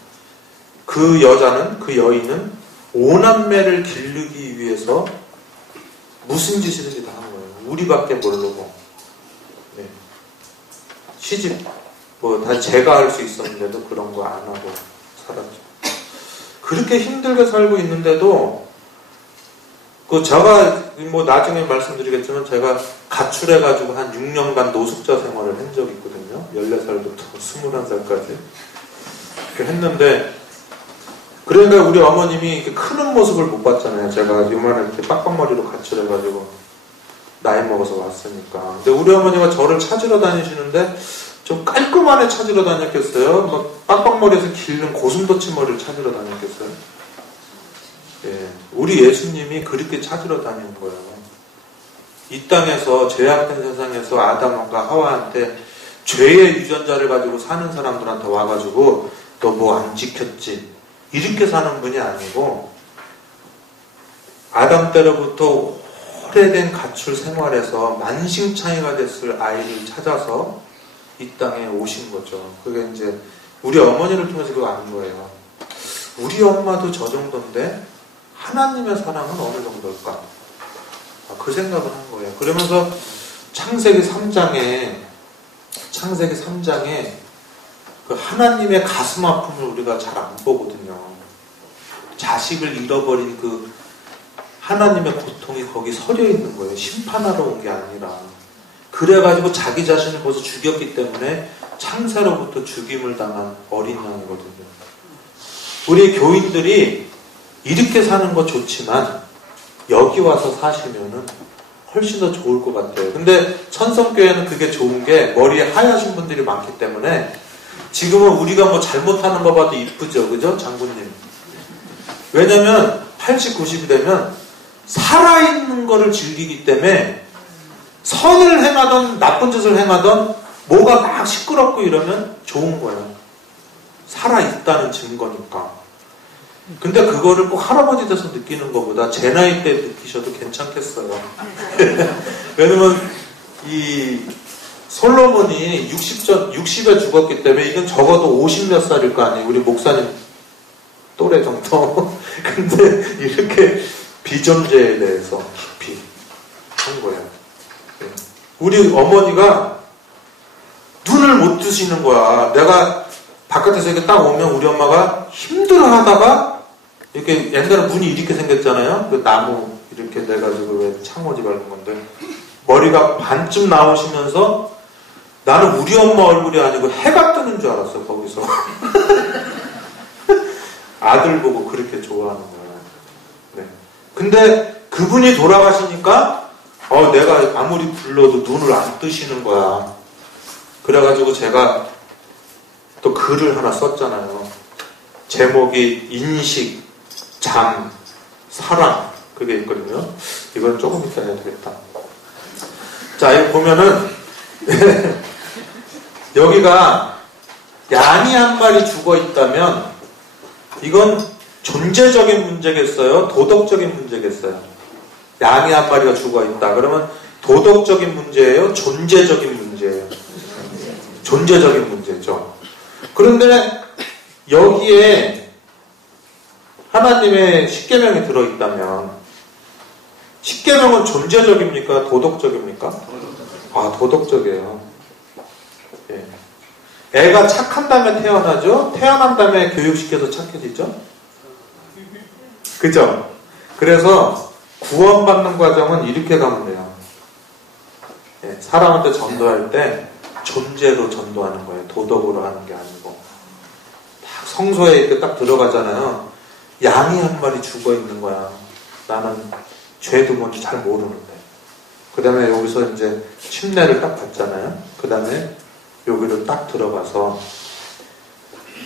그 여자는, 그 여인은 5남매를 기르기 위해서 무슨 짓이든지 다 한 거예요. 우리밖에 모르고. 네. 시집, 다 제가 할 수 있었는데도 그런 거 안 하고 살았죠. 그렇게 힘들게 살고 있는데도, 제가, 나중에 말씀드리겠지만, 제가 가출해가지고 한 6년간 노숙자 생활을 한 적이 있거든요. 14살부터 21살까지. 그렇게 했는데, 그러니까 우리 어머님이 이렇게 크는 모습을 못 봤잖아요. 제가 요만한 이렇게 빡빡머리로 가출해가지고 나이 먹어서 왔으니까. 근데 우리 어머니가 저를 찾으러 다니시는데 좀 깔끔한 애 찾으러 다녔겠어요? 빡빡머리에서 길는 고슴도치 머리를 찾으러 다녔겠어요? 예, 우리 예수님이 그렇게 찾으러 다니는 거예요. 이 땅에서 죄악된 세상에서 아담과 하와한테 죄의 유전자를 가지고 사는 사람들한테 와가지고 너 뭐 안 지켰지? 이렇게 사는 분이 아니고 아담 때로부터 오래된 가출 생활에서 만신창이가 됐을 아이를 찾아서 이 땅에 오신 거죠. 그게 이제 우리 어머니를 통해서 그거 아는 거예요. 우리 엄마도 저 정도인데 하나님의 사랑은 어느 정도일까? 그 생각을 한 거예요. 그러면서 창세기 3장에 그 하나님의 가슴 아픔을 우리가 잘 안 보거든요. 자식을 잃어버린 그 하나님의 고통이 거기 서려 있는 거예요. 심판하러 온 게 아니라. 그래가지고 자기 자신을 벌써 죽였기 때문에 창세로부터 죽임을 당한 어린 양이거든요. 우리 교인들이 이렇게 사는 거 좋지만 여기 와서 사시면은 훨씬 더 좋을 것 같아요. 근데 천성교회는 그게 좋은 게 머리에 하얗신 분들이 많기 때문에 지금은 우리가 잘못하는 거 봐도 이쁘죠. 그죠? 장군님. 왜냐면 80, 90이 되면 살아있는 거를 즐기기 때문에 선을 행하던 나쁜 짓을 행하던 뭐가 막 시끄럽고 이러면 좋은 거예요. 살아있다는 증거니까. 근데 그거를 꼭 할아버지 돼서 느끼는 것보다 제 나이 때 느끼셔도 괜찮겠어요. 왜냐면 이 솔로몬이 60에 죽었기 때문에 이건 적어도 50 몇 살일 거 아니에요. 우리 목사님 또래 정도. 근데 이렇게 비존재에 대해서 깊이 한 거예요. 우리 어머니가 눈을 못 뜨시는 거야. 내가 바깥에서 이렇게 딱 오면 우리 엄마가 힘들어 하다가 이렇게 옛날에 문이 이렇게 생겼잖아요. 그 나무 이렇게 내가지고 왜 창호지 밟은 건데 머리가 반쯤 나오시면서 나는 우리 엄마 얼굴이 아니고 해가 뜨는 줄 알았어. 거기서 아들 보고 그렇게 좋아하는 거야. 네. 근데 그분이 돌아가시니까 내가 아무리 불러도 눈을 안 뜨시는 거야. 그래가지고 제가 또 글을 하나 썼잖아요. 제목이 인식, 잠, 사랑 그게 있거든요. 이건 조금 이따 해야 되겠다. 자, 여기 보면은 여기가 양이 한 마리 죽어 있다면 이건 존재적인 문제겠어요? 도덕적인 문제겠어요? 양이 한 마리가 죽어 있다. 그러면 도덕적인 문제예요? 존재적인 문제예요? 존재적인 문제죠. 그런데 여기에 하나님의 십계명이 들어있다면 십계명은 존재적입니까? 도덕적입니까? 도덕적이에요. 예. 애가 착한 다음에 태어나죠? 태어난 다음에 교육시켜서 착해지죠? 그죠? 그래서 구원받는 과정은 이렇게 가면 돼요. 예. 사람한테 전도할 때 존재로 전도하는 거예요. 도덕으로 하는 게 아니고. 딱 성소에 이렇게 딱 들어가잖아요. 양이 한 마리 죽어 있는 거야. 나는 죄도 뭔지 잘 모르는데. 그 다음에 여기서 이제 침례를 딱 받잖아요. 그 다음에 여기로 딱 들어가서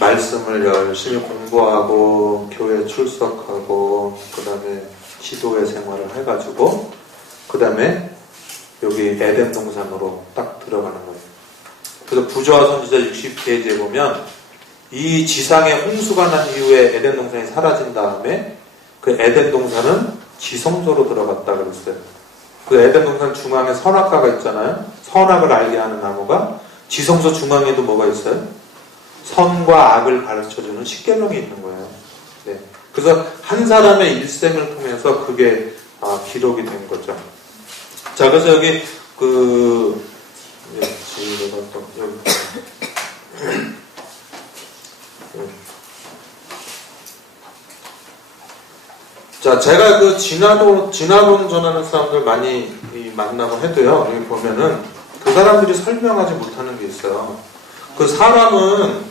말씀을 열심히 공부하고 교회 출석하고 그 다음에 지도회 생활을 해가지고 그 다음에 여기 에덴 동산으로 딱 들어가는 거예요. 그래서 부조화 선지자 60페이지에 보면 이 지상에 홍수가 난 이후에 에덴 동산이 사라진 다음에 그 에덴 동산은 지성소로 들어갔다 그랬어요. 그 에덴 동산 중앙에 선악과가 있잖아요. 선악을 알게 하는 나무가 지성소 중앙에도 뭐가 있어요? 선과 악을 가르쳐주는 십계명이 있는 거예요. 네. 그래서 한 사람의 일생을 통해서 그게 기록이 된 거죠. 자, 그래서 여기 자, 제가 그 진화론 전하는 사람들 많이 만나고 해도요, 여기 보면은 그 사람들이 설명하지 못하는 게 있어요. 그 사람은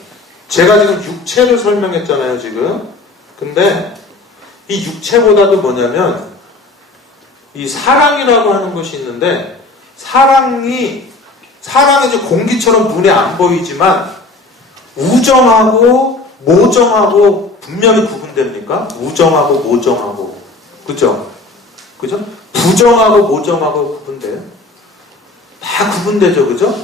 제가 지금 육체를 설명했잖아요, 지금. 근데 이 육체보다도 뭐냐면 이 사랑이라고 하는 것이 있는데 사랑이 이제 공기처럼 눈에 안 보이지만 우정하고 모정하고 분명히 구분됩니까? 우정하고 모정하고. 그죠? 그죠? 부정하고 모정하고 구분돼요. 다 구분되죠. 그죠?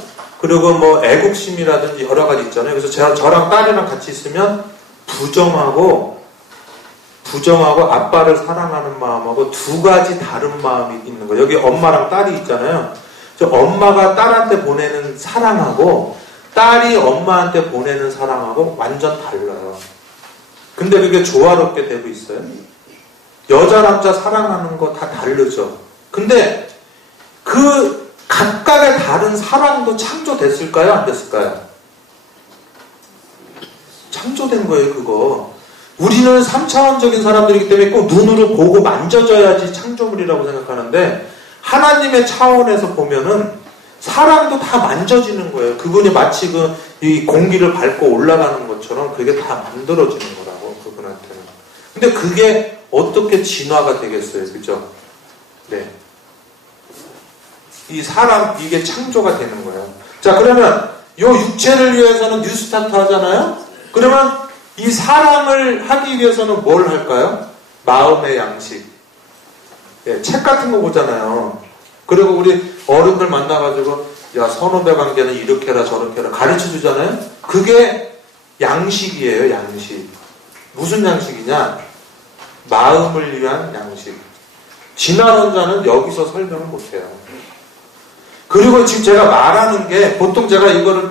그리고 뭐 애국심이라든지 여러 가지 있잖아요. 그래서 저랑 딸이랑 같이 있으면 부정하고 아빠를 사랑하는 마음하고 두 가지 다른 마음이 있는 거예요. 여기 엄마랑 딸이 있잖아요. 엄마가 딸한테 보내는 사랑하고 딸이 엄마한테 보내는 사랑하고 완전 달라요. 근데 그게 조화롭게 되고 있어요. 여자 남자 사랑하는 거 다 다르죠. 근데 그 각각의 다른 사랑도 창조됐을까요? 안 됐을까요? 창조된 거예요, 그거. 우리는 3차원적인 사람들이기 때문에 꼭 눈으로 보고 만져져야지 창조물이라고 생각하는데 하나님의 차원에서 보면은 사랑도 다 만져지는 거예요. 그분이 마치 이 공기를 밟고 올라가는 것처럼 그게 다 만들어지는 거라고, 그분한테는. 근데 그게 어떻게 진화가 되겠어요, 그죠? 네. 이게 창조가 되는 거예요. 자, 그러면 요 육체를 위해서는 뉴스타트 하잖아요? 그러면 이 사랑을 하기 위해서는 뭘 할까요? 마음의 양식. 예, 책 같은 거 보잖아요. 그리고 우리 어른들 만나가지고 야, 선후배 관계는 이렇게 해라 저렇게 해라 가르쳐 주잖아요. 그게 양식이에요. 양식. 무슨 양식이냐? 마음을 위한 양식. 진화론자는 여기서 설명을 못해요. 그리고 지금 제가 말하는 게 보통 제가 이거를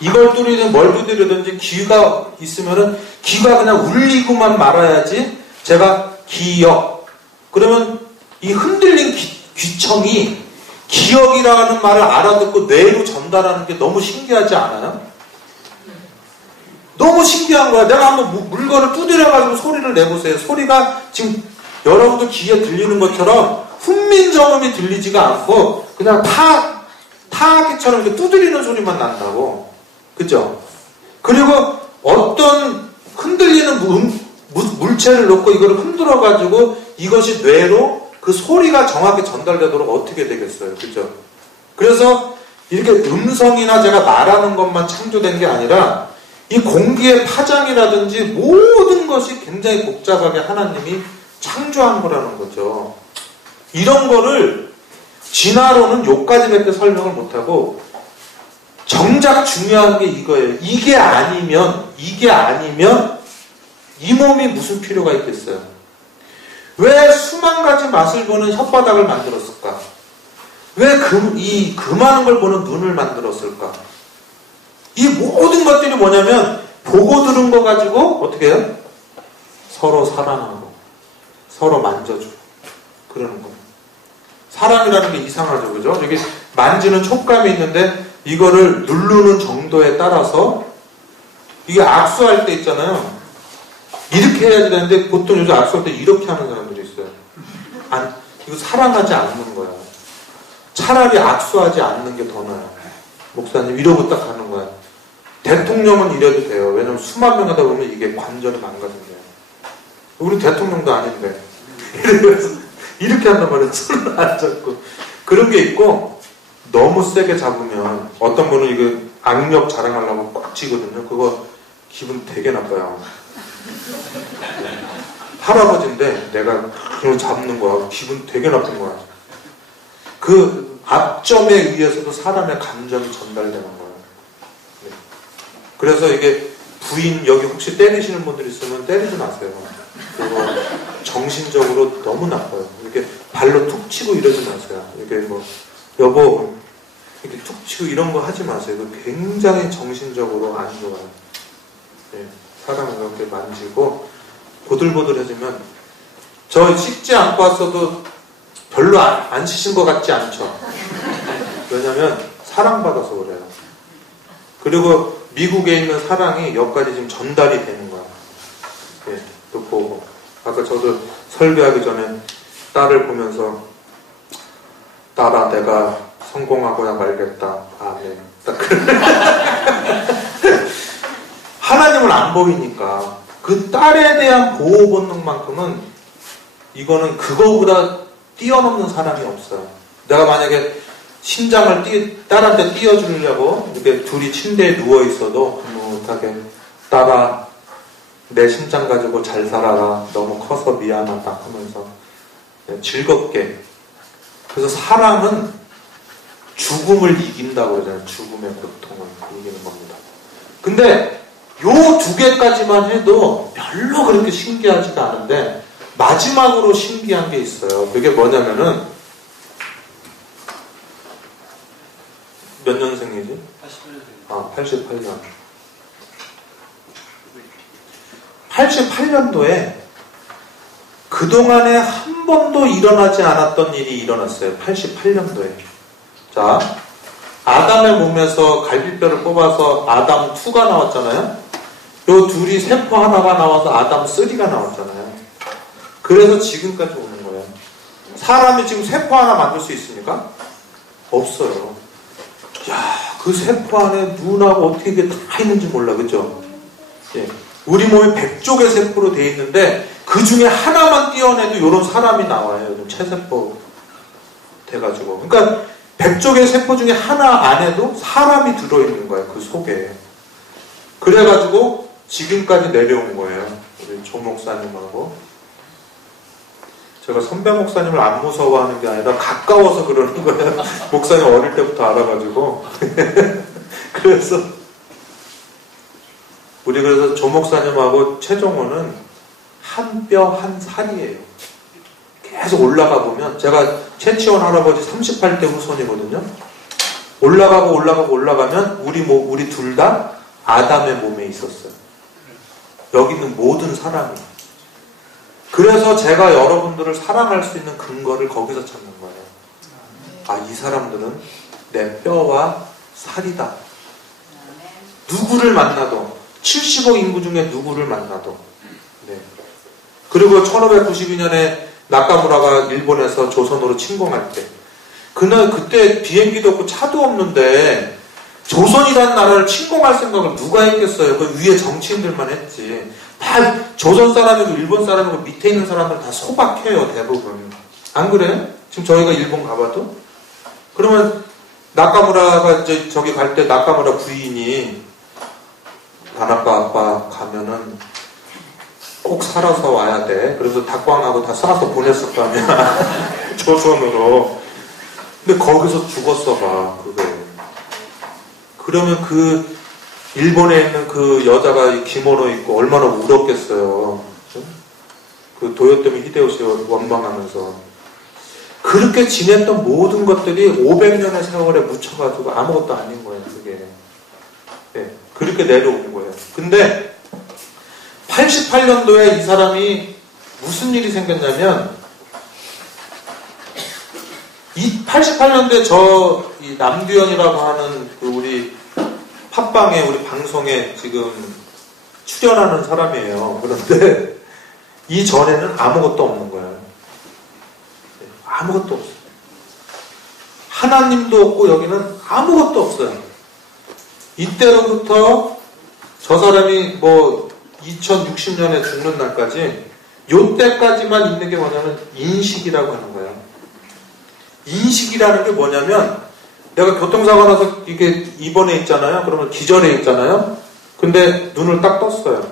이걸 뚫으면 뭘 두드리든지 귀가 있으면은 귀가 그냥 울리고만 말아야지 제가 기억. 그러면 이 흔들린 귀청이 기억이라는 말을 알아듣고 뇌로 전달하는 게 너무 신기하지 않아요? 너무 신기한 거야. 내가 한번 물건을 두드려가지고 소리를 내보세요. 소리가 지금 여러분들 귀에 들리는 것처럼 훈민정음이 들리지가 않고 그냥 타악기처럼 이렇게 두드리는 소리만 난다고. 그죠? 그리고 어떤 흔들리는 물체를 놓고 이걸 흔들어가지고 이것이 뇌로 그 소리가 정확히 전달되도록 어떻게 되겠어요? 그죠? 그래서 이렇게 음성이나 제가 말하는 것만 창조된 게 아니라 이 공기의 파장이라든지 모든 것이 굉장히 복잡하게 하나님이 창조한 거라는 거죠. 이런 거를 진화론은 요까지밖에 설명을 못하고 정작 중요한 게 이거예요. 이게 아니면 이 몸이 무슨 필요가 있겠어요? 왜 수만 가지 맛을 보는 혓바닥을 만들었을까? 왜 그 많은 걸 보는 눈을 만들었을까? 이 모든 것들이 뭐냐면 보고 들은 거 가지고 어떻게 해요? 서로 사랑하고 서로 만져주고 그러는 겁니다. 사랑이라는 게 이상하죠, 그죠? 여기 만지는 촉감이 있는데 이거를 누르는 정도에 따라서 이게 악수할 때 있잖아요. 이렇게 해야지 되는데 보통 요즘 악수할 때 이렇게 하는 사람들이 있어요. 이거 사랑하지 않는 거야. 차라리 악수하지 않는 게 더 나아요. 목사님 이러고 딱 가는 거야. 대통령은 이래도 돼요. 왜냐면 수만 명 하다 보면 이게 관절이 망가진대요. 우리 대통령도 아닌데 이렇게 한단 말이에요. 손을 안 잡고 그런 게 있고 너무 세게 잡으면 어떤 분은 이거 악력 자랑하려고 꽉 툭 치거든요. 그거 기분 되게 나빠요. 할아버지인데 내가 그걸 잡는 거야. 기분 되게 나쁜 거야. 그 압점에 의해서도 사람의 감정이 전달되는 거예요. 그래서 이게 부인 여기 혹시 때리시는 분들 있으면 때리지 마세요. 그거 정신적으로 너무 나빠요. 이렇게 발로 툭 치고 이러지 마세요. 이게 뭐 여보 이렇게 툭 치고 이런 거 하지 마세요. 이거 굉장히 정신적으로 안 좋아요. 네, 사람을 이렇게 만지고 보들보들해지면 저 씻지 않고 왔어도 별로 안 씻은 것 같지 않죠. 왜냐면 사랑받아서 그래요. 그리고 미국에 있는 사랑이 여기까지 지금 전달이 되는 거야. 예, 또 보고 아까 저도 설교하기 전에 딸을 보면서 딸아 내가 성공하고야 말겠다. 아멘. 딱 하나님을 안 보이니까 그 딸에 대한 보호 본능만큼은 이거는 그거보다 뛰어넘는 사람이 없어요. 내가 만약에 심장을 딸한테 띄워주려고 이렇게 둘이 침대에 누워 있어도 못하게 딸아 내 심장 가지고 잘 살아라. 너무 커서 미안하다 하면서 즐겁게. 그래서 사랑은 죽음을 이긴다고 그러잖아요. 죽음의 고통을 이기는 겁니다. 근데 요 두 개까지만 해도 별로 그렇게 신기하지가 않은데 마지막으로 신기한 게 있어요. 그게 뭐냐면은 몇 년생이지? 88년. 88년도에 그동안에 한 번도 일어나지 않았던 일이 일어났어요. 88년도에. 자, 아담의 몸에서 갈비뼈를 뽑아서 아담 2가 나왔잖아요. 요 둘이 세포 하나가 나와서 아담 3가 나왔잖아요. 그래서 지금까지 오는 거예요. 사람이 지금 세포 하나 만들 수 있습니까? 없어요. 야, 그 세포 안에 눈하고 어떻게 이게 다 있는지 몰라, 그죠? 예. 우리 몸이 100쪽의 세포로 돼 있는데 그 중에 하나만 띄어내도 이런 사람이 나와요. 체세포 돼가지고. 그러니까 100쪽의 세포 중에 하나 안에도 사람이 들어있는 거예요. 그 속에. 그래가지고 지금까지 내려온 거예요. 우리 조 목사님하고. 제가 선배 목사님을 안 무서워하는 게 아니라 가까워서 그러는 거예요. 목사님 어릴 때부터 알아가지고. 그래서 우리 그래서 조 목사님하고 최종호는 한 뼈 한 살이에요. 계속 올라가 보면 제가 최치원 할아버지 38대 후손이거든요. 올라가면 우리 둘 다 아담의 몸에 있었어요. 여기 있는 모든 사람이. 그래서 제가 여러분들을 사랑할 수 있는 근거를 거기서 찾는 거예요. 아, 이 사람들은 내 뼈와 살이다. 누구를 만나도 70억 인구 중에 누구를 만나도. 네. 그리고 1592년에 나카무라가 일본에서 조선으로 침공할 때 그때 비행기도 없고 차도 없는데 조선이라는 나라를 침공할 생각을 누가 했겠어요? 그 위에 정치인들만 했지. 다 조선 사람이고 일본 사람이고 밑에 있는 사람들 다 소박해요, 대부분. 안 그래요? 지금 저희가 일본 가봐도? 그러면 나카무라가 이제 저기 갈 때 나카무라 부인이 다나카 아빠 가면은 꼭 살아서 와야 돼. 그래서 닭광하고 다 싸서 보냈을 거 아니야. 조선으로. 근데 거기서 죽었어 봐, 그거. 그러면 그 일본에 있는 그 여자가 기모노 입고 얼마나 울었겠어요. 그 도요토미 히데요시 원망하면서. 그렇게 지냈던 모든 것들이 500년의 세월에 묻혀가지고 아무것도 아닌 거예요, 그게. 네, 그렇게 내려온 거예요. 근데 88년도에 이 사람이 무슨 일이 생겼냐면 이 88년도에 이 남규현이라고 하는 그 우리 팟빵에 우리 방송에 지금 출연하는 사람이에요. 그런데 이 전에는 아무것도 없는 거예요. 아무것도 없어요. 하나님도 없고 여기는 아무것도 없어요. 이때로부터 저 사람이 뭐 2060년에 죽는 날까지 요때까지만 있는 게 뭐냐면 인식이라고 하는 거예요. 인식이라는 게 뭐냐면 내가 교통사고 나서 이게 입원해 있잖아요. 그러면 기절해 있잖아요. 근데 눈을 딱 떴어요.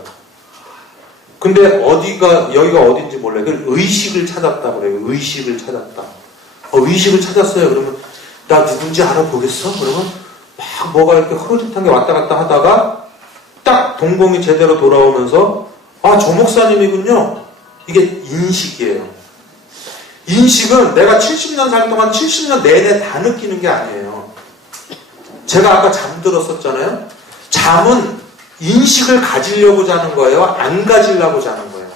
근데 여기가 어딘지 몰라요. 그걸 의식을 찾았다 그래요. 의식을 찾았다. 의식을 찾았어요. 그러면 나 누군지 알아보겠어? 그러면 막 뭐가 이렇게 흐릿한 게 왔다 갔다 하다가 딱 동공이 제대로 돌아오면서 저 목사님이군요. 이게 인식이에요. 인식은 내가 70년 살 동안 70년 내내 다 느끼는 게 아니에요. 제가 아까 잠들었었잖아요. 잠은 인식을 가지려고 자는 거예요? 안 가지려고 자는 거예요?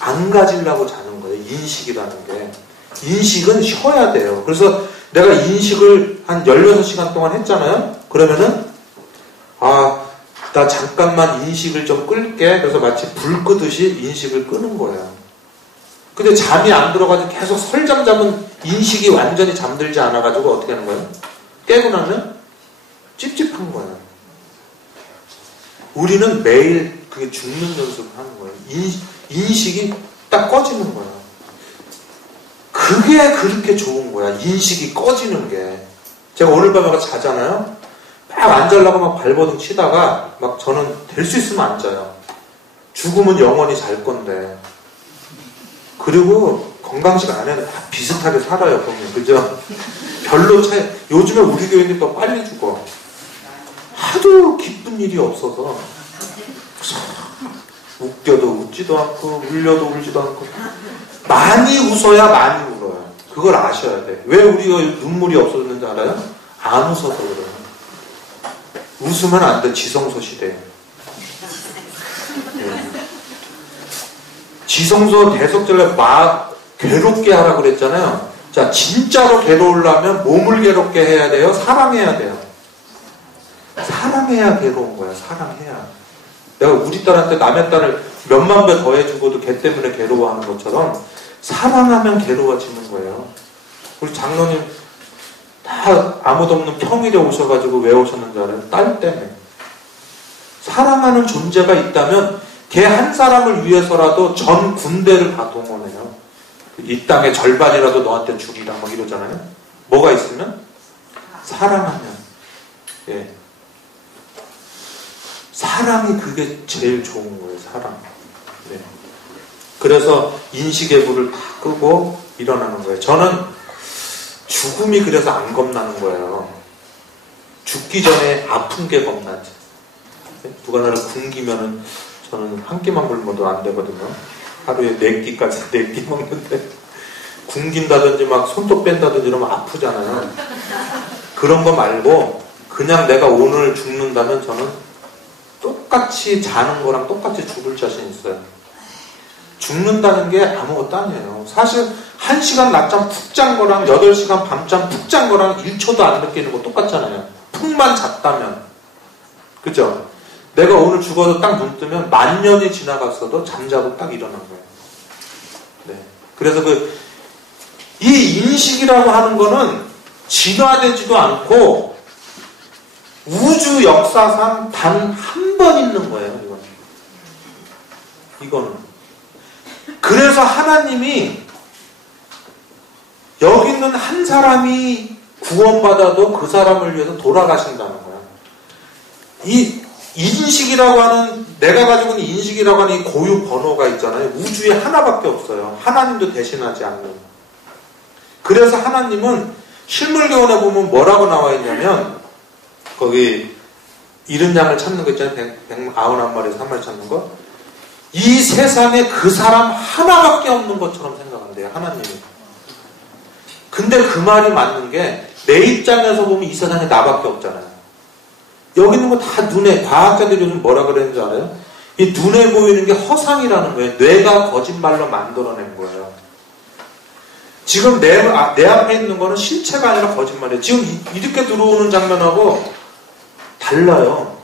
안 가지려고 자는 거예요. 인식이라는 게. 인식은 쉬어야 돼요. 그래서 내가 인식을 한 16시간 동안 했잖아요. 그러면은 나 잠깐만 인식을 좀 끌게. 그래서 마치 불 끄듯이 인식을 끄는 거예요. 근데 잠이 안 들어가지고 계속 설잠 자면 인식이 완전히 잠들지 않아가지고 어떻게 하는 거예요? 깨고 나면 찝찝한 거예요. 우리는 매일 그게 죽는 연습을 하는 거예요. 인식이 딱 꺼지는 거예요. 그게 그렇게 좋은 거야. 인식이 꺼지는 게. 제가 오늘 밤에 자잖아요. 막 앉으려고 막 발버둥 치다가 막 저는 될 수 있으면 앉아요. 죽으면 영원히 잘 건데. 그리고 건강식 안 해도 다 비슷하게 살아요. 보면. 그죠? 별로 차이. 요즘에 우리 교회는 더 빨리 죽어. 하도 기쁜 일이 없어서 웃겨도 웃지도 않고 울려도 울지도 않고 많이 웃어야 많이 울어요. 그걸 아셔야 돼. 왜 우리가 눈물이 없어졌는지 알아요? 안 웃어서 그래요. 웃으면 안 돼. 지성소 시대에. 지성소 대속절에 막 괴롭게 하라고 그랬잖아요. 자, 진짜로 괴로우려면 몸을 괴롭게 해야 돼요? 사랑해야 돼요? 사랑해야 괴로운 거야. 사랑해야. 내가 우리 딸한테 남의 딸을 몇만 배 더 해주고도 걔 때문에 괴로워하는 것처럼 사랑하면 괴로워지는 거예요. 우리 장로님 다 아무도 없는 평일에 오셔가지고 왜 오셨는지 알아요? 딸 때문에. 사랑하는 존재가 있다면 걔 한 사람을 위해서라도 전 군대를 다 동원해요. 이 땅의 절반이라도 너한테 주리라 막 이러잖아요. 뭐가 있으면? 사랑하면. 예. 사랑이 그게 제일 좋은 거예요. 사랑. 네. 그래서 인식의 불을 다 끄고 일어나는 거예요. 저는 죽음이 그래서 안 겁나는 거예요. 죽기 전에 아픈 게 겁나지. 누가 나를 굶기면은 저는 한 끼만 굶어도 안 되거든요. 하루에 4끼까지 4끼 먹는데 굶긴다든지 막 손톱 뺀다든지 이러면 아프잖아요. 그런 거 말고 그냥 내가 오늘 죽는다면 저는 똑같이 자는 거랑 똑같이 죽을 자신 있어요. 죽는다는 게 아무것도 아니에요. 사실 1시간 낮잠 푹 잔 거랑 8시간 밤잠 푹 잔 거랑 1초도 안 느끼는 거 똑같잖아요. 푹만 잤다면. 그죠? 내가 오늘 죽어도 딱 눈 뜨면 10,000년이 지나갔어도 잠자고 딱 일어난 거예요. 네. 그래서 이 인식이라고 하는 거는 진화되지도 않고 우주 역사상 단 한 번 있는 거예요. 이거는. 그래서 하나님이 여기 있는 한 사람이 구원받아도 그 사람을 위해서 돌아가신다는 거야. 이 인식이라고 하는, 내가 가지고 있는 인식이라고 하는 이 고유 번호가 있잖아요. 우주에 하나밖에 없어요. 하나님도 대신하지 않는. 그래서 하나님은 실물교훈에 보면 뭐라고 나와 있냐면, 거기 잃은 양을 찾는 거 있잖아요. 191마리에서 한 마리 찾는 거. 이 세상에 그 사람 하나밖에 없는 것처럼 생각한대요. 하나님이. 근데 그 말이 맞는 게 내 입장에서 보면 이 세상에 나밖에 없잖아요. 여기 있는 거 다 눈에, 과학자들이 요즘 뭐라 그랬는지 알아요? 이 눈에 보이는 게 허상이라는 거예요. 뇌가 거짓말로 만들어낸 거예요. 지금 내 앞에 있는 거는 실체가 아니라 거짓말이에요. 지금 이렇게 들어오는 장면하고 달라요.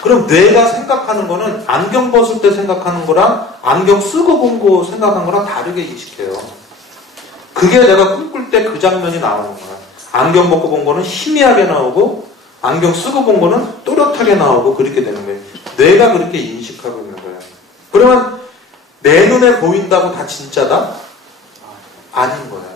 그럼 뇌가 생각하는 거는 안경 벗을 때 생각하는 거랑 안경 쓰고 본 거 생각한 거랑 다르게 인식해요. 그게 내가 꿈꿀 때 그 장면이 나오는 거야. 안경 벗고 본 거는 희미하게 나오고 안경 쓰고 본 거는 또렷하게 나오고 그렇게 되는 거예요. 뇌가 그렇게 인식하고 있는 거예요. 그러면 내 눈에 보인다고 다 진짜다? 아닌 거예요.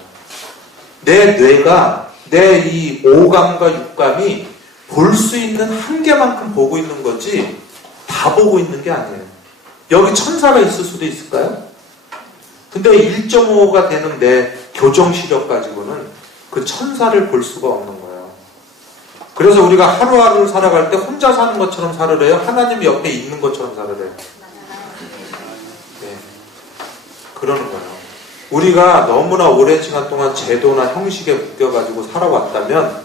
내 뇌가, 내 이 오감과 육감이 볼 수 있는 한계만큼 보고 있는 거지 다 보고 있는 게 아니에요. 여기 천사가 있을 수도 있을까요? 근데 1.5가 되는 내 교정 시력 가지고는 그 천사를 볼 수가 없는 거예요. 그래서 우리가 하루하루를 살아갈 때 혼자 사는 것처럼 살으래요? 하나님 옆에 있는 것처럼 살으래요? 네. 그러는 거예요. 우리가 너무나 오랜 시간 동안 제도나 형식에 묶여가지고 살아왔다면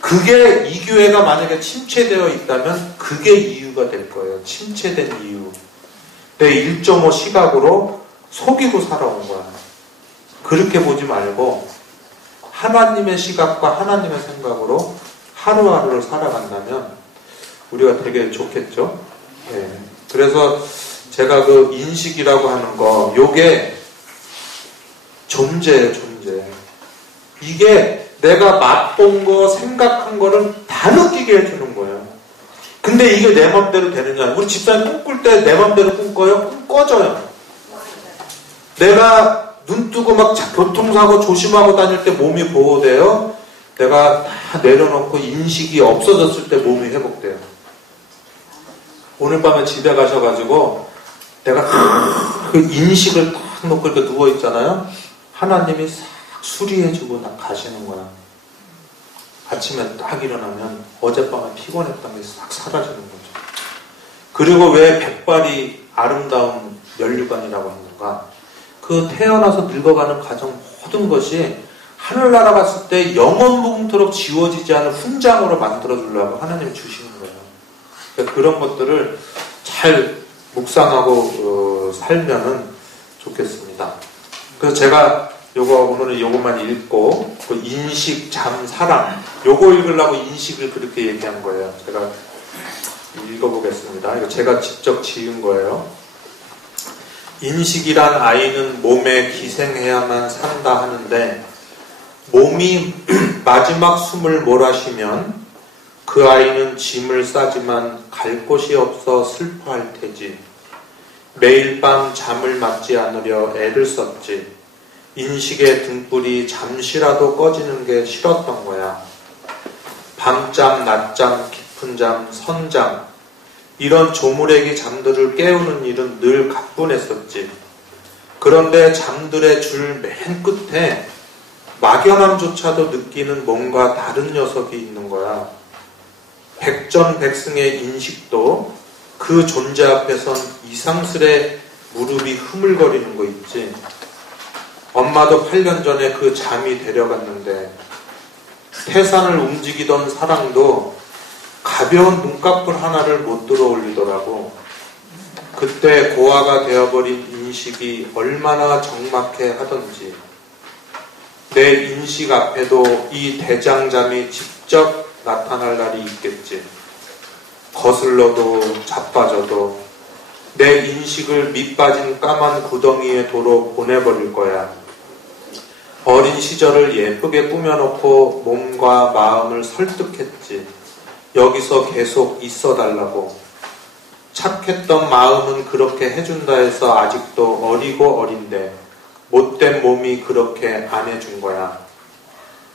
그게 이 교회가 만약에 침체되어 있다면 그게 이유가 될 거예요. 침체된 이유. 내 1.5 시각으로 속이고 살아온 거야. 그렇게 보지 말고 하나님의 시각과 하나님의 생각으로 하루하루를 살아간다면 우리가 되게 좋겠죠. 네. 그래서 제가 그 인식이라고 하는 거, 요게 존재예요, 존재. 이게 내가 맛본 거, 생각한 거를 다 느끼게 해주는 거예요. 근데 이게 내 맘대로 되느냐? 우리 집사님 꿈꿀 때 내 맘대로 꿈꿔요? 꿈 꺼져요. 내가 눈 뜨고 막 교통사고 조심하고 다닐 때 몸이 보호돼요. 내가 다 내려놓고 인식이 없어졌을 때 몸이 회복돼요. 오늘 밤에 집에 가셔가지고 내가 그 인식을 딱 놓고 이렇게 누워있잖아요. 하나님이 싹 수리해주고 나 가시는 거야. 아침에 딱 일어나면 어젯밤에 피곤했던 게 싹 사라지는 거죠. 그리고 왜 백발이 아름다운 면류관이라고 하는가? 그 태어나서 늙어가는 과정 모든 것이 하늘나라 갔을 때 영원무궁토록 지워지지 않은 훈장으로 만들어주려고 하나님이 주시는 거예요. 그러니까 그런 것들을 잘 묵상하고 살면은 좋겠습니다. 그래서 제가 오늘은 요것만 읽고 그 인식, 잠, 사랑 요거 읽으려고 인식을 그렇게 얘기한 거예요. 제가 읽어보겠습니다. 이거 제가 직접 지은 거예요. 인식이란 아이는 몸에 기생해야만 산다 하는데 몸이 마지막 숨을 몰아쉬면 그 아이는 짐을 싸지만 갈 곳이 없어 슬퍼할 테지. 매일 밤 잠을 맞지 않으려 애를 썼지. 인식의 등불이 잠시라도 꺼지는 게 싫었던 거야. 밤잠, 낮잠, 깊은 잠, 선잠 이런 조무래기 잠들을 깨우는 일은 늘 가뿐했었지. 그런데 잠들의 줄 맨 끝에 막연함조차도 느끼는 뭔가 다른 녀석이 있는 거야. 백전백승의 인식도 그 존재 앞에선 이상스레 무릎이 흐물거리는 거 있지. 엄마도 8년 전에 그 잠이 데려갔는데 태산을 움직이던 사랑도 가벼운 눈꺼풀 하나를 못 들어올리더라고. 그때 고아가 되어버린 인식이 얼마나 적막해 하던지. 내 인식 앞에도 이 대장잠이 직접 나타날 날이 있겠지. 거슬러도 자빠져도 내 인식을 밑빠진 까만 구덩이에 도로 보내버릴 거야. 어린 시절을 예쁘게 꾸며놓고 몸과 마음을 설득했지. 여기서 계속 있어달라고. 착했던 마음은 그렇게 해준다 해서 아직도 어리고 어린데 못된 몸이 그렇게 안 해준 거야.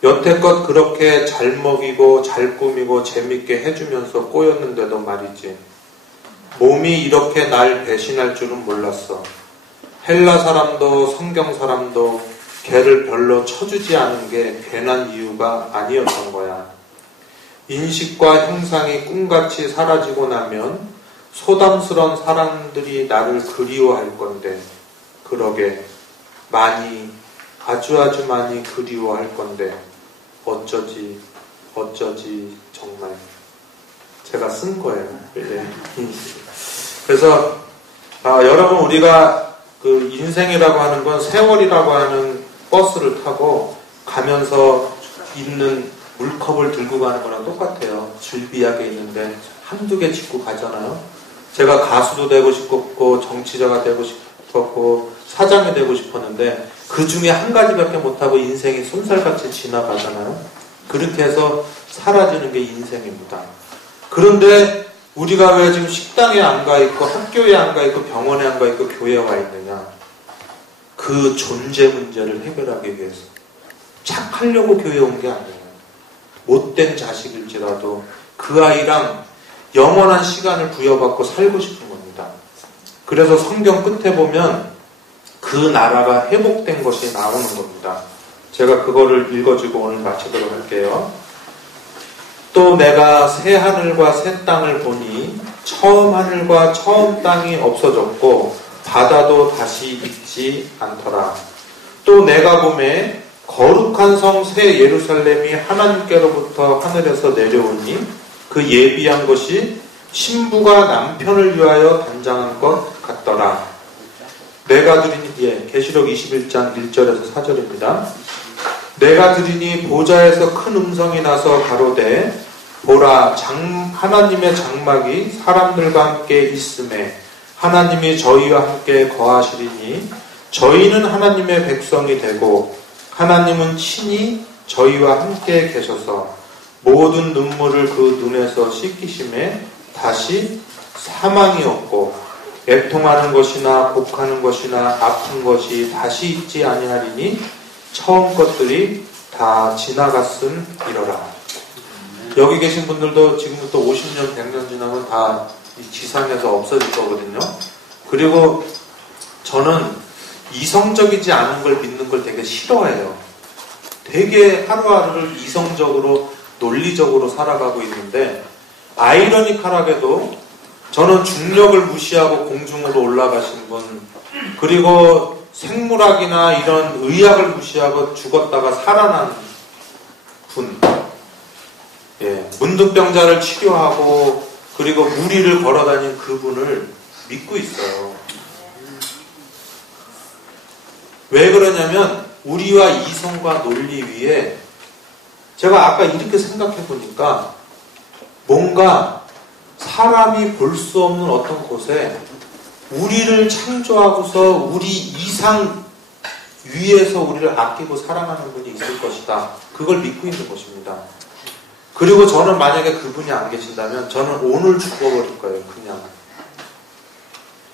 여태껏 그렇게 잘 먹이고 잘 꾸미고 재밌게 해주면서 꼬였는데도 말이지. 몸이 이렇게 날 배신할 줄은 몰랐어. 헬라 사람도 성경 사람도 걔를 별로 쳐주지 않은 게 괜한 이유가 아니었던 거야. 인식과 형상이 꿈같이 사라지고 나면 소담스러운 사람들이 나를 그리워할 건데, 그러게 많이, 아주 많이 그리워할 건데 어쩌지 정말. 제가 쓴 거예요. 네. 그래서 여러분, 우리가 그 인생이라고 하는 건 세월이라고 하는 버스를 타고 가면서 있는 물컵을 들고 가는 거랑 똑같아요. 줄비약에 있는데 한두 개 짚고 가잖아요. 제가 가수도 되고 싶었고 정치자가 되고 싶었고 사장이 되고 싶었는데 그 중에 한 가지밖에 못하고 인생이 쏜살같이 지나가잖아요. 그렇게 해서 사라지는 게 인생입니다. 그런데 우리가 왜 지금 식당에 안 가 있고 학교에 안 가 있고 병원에 안 가 있고 교회에 와 있느냐? 그 존재 문제를 해결하기 위해서. 착하려고 교회에 온 게 아니에요. 못된 자식일지라도 그 아이랑 영원한 시간을 부여받고 살고 싶은 겁니다. 그래서 성경 끝에 보면 그 나라가 회복된 것이 나오는 겁니다. 제가 그거를 읽어주고 오늘 마치도록 할게요. 또 내가 새 하늘과 새 땅을 보니 처음 하늘과 처음 땅이 없어졌고 바다도 다시 있지 않더라. 또 내가 보매 거룩한 성 새 예루살렘이 하나님께로부터 하늘에서 내려오니 그 예비한 것이 신부가 남편을 위하여 단장한 것 같더라. 내가 들으니 계시록 21장 1절에서 4절입니다. 내가 들으니 보좌에서 큰 음성이 나서 가로되 보라 하나님의 장막이 사람들과 함께 있음에 하나님이 저희와 함께 거하시리니 저희는 하나님의 백성이 되고 하나님은 친히 저희와 함께 계셔서 모든 눈물을 그 눈에서 씻기심에 다시 사망이 없고 애통하는 것이나 곡하는 것이나 아픈 것이 다시 있지 아니하리니 처음 것들이 다 지나갔음이러라. 여기 계신 분들도 지금부터 50년, 100년 지나면 다 이 지상에서 없어질 거거든요. 그리고 저는 이성적이지 않은 걸 믿는 걸 되게 싫어해요. 되게 하루하루를 이성적으로, 논리적으로 살아가고 있는데 아이러니컬하게도 저는 중력을 무시하고 공중으로 올라가신 분, 그리고 생물학이나 이런 의학을 무시하고 죽었다가 살아난 분, 문득병자를 치료하고 그리고 무리를 걸어다닌 그분을 믿고 있어요. 왜 그러냐면 우리와 이성과 논리 위에 제가 아까 이렇게 생각해 보니까 뭔가 사람이 볼 수 없는 어떤 곳에 우리를 창조하고서 우리 이상 위에서 우리를 아끼고 사랑하는 분이 있을 것이다. 그걸 믿고 있는 것입니다. 그리고 저는 만약에 그분이 안 계신다면 저는 오늘 죽어버릴 거예요. 그냥.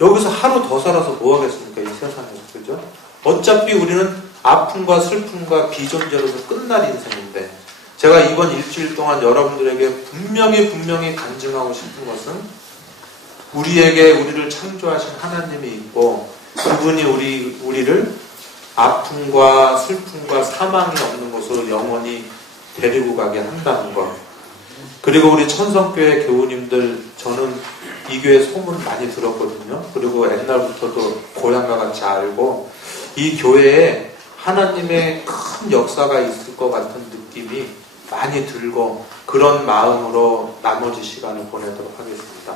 여기서 하루 더 살아서 뭐 하겠습니까? 이 세상에서. 그죠? 어차피 우리는 아픔과 슬픔과 비존재로서 끝날 인생인데 제가 이번 일주일 동안 여러분들에게 분명히 간증하고 싶은 것은 우리를 창조하신 하나님이 있고 그분이 우리를 아픔과 슬픔과 사망이 없는 곳으로 영원히 데리고 가게 한다는 것. 그리고 우리 천성교회 교우님들, 저는 이 교회 소문 많이 들었거든요. 그리고 옛날부터도 고향과 같이 알고 이 교회에 하나님의 큰 역사가 있을 것 같은 느낌이 많이 들고 그런 마음으로 나머지 시간을 보내도록 하겠습니다.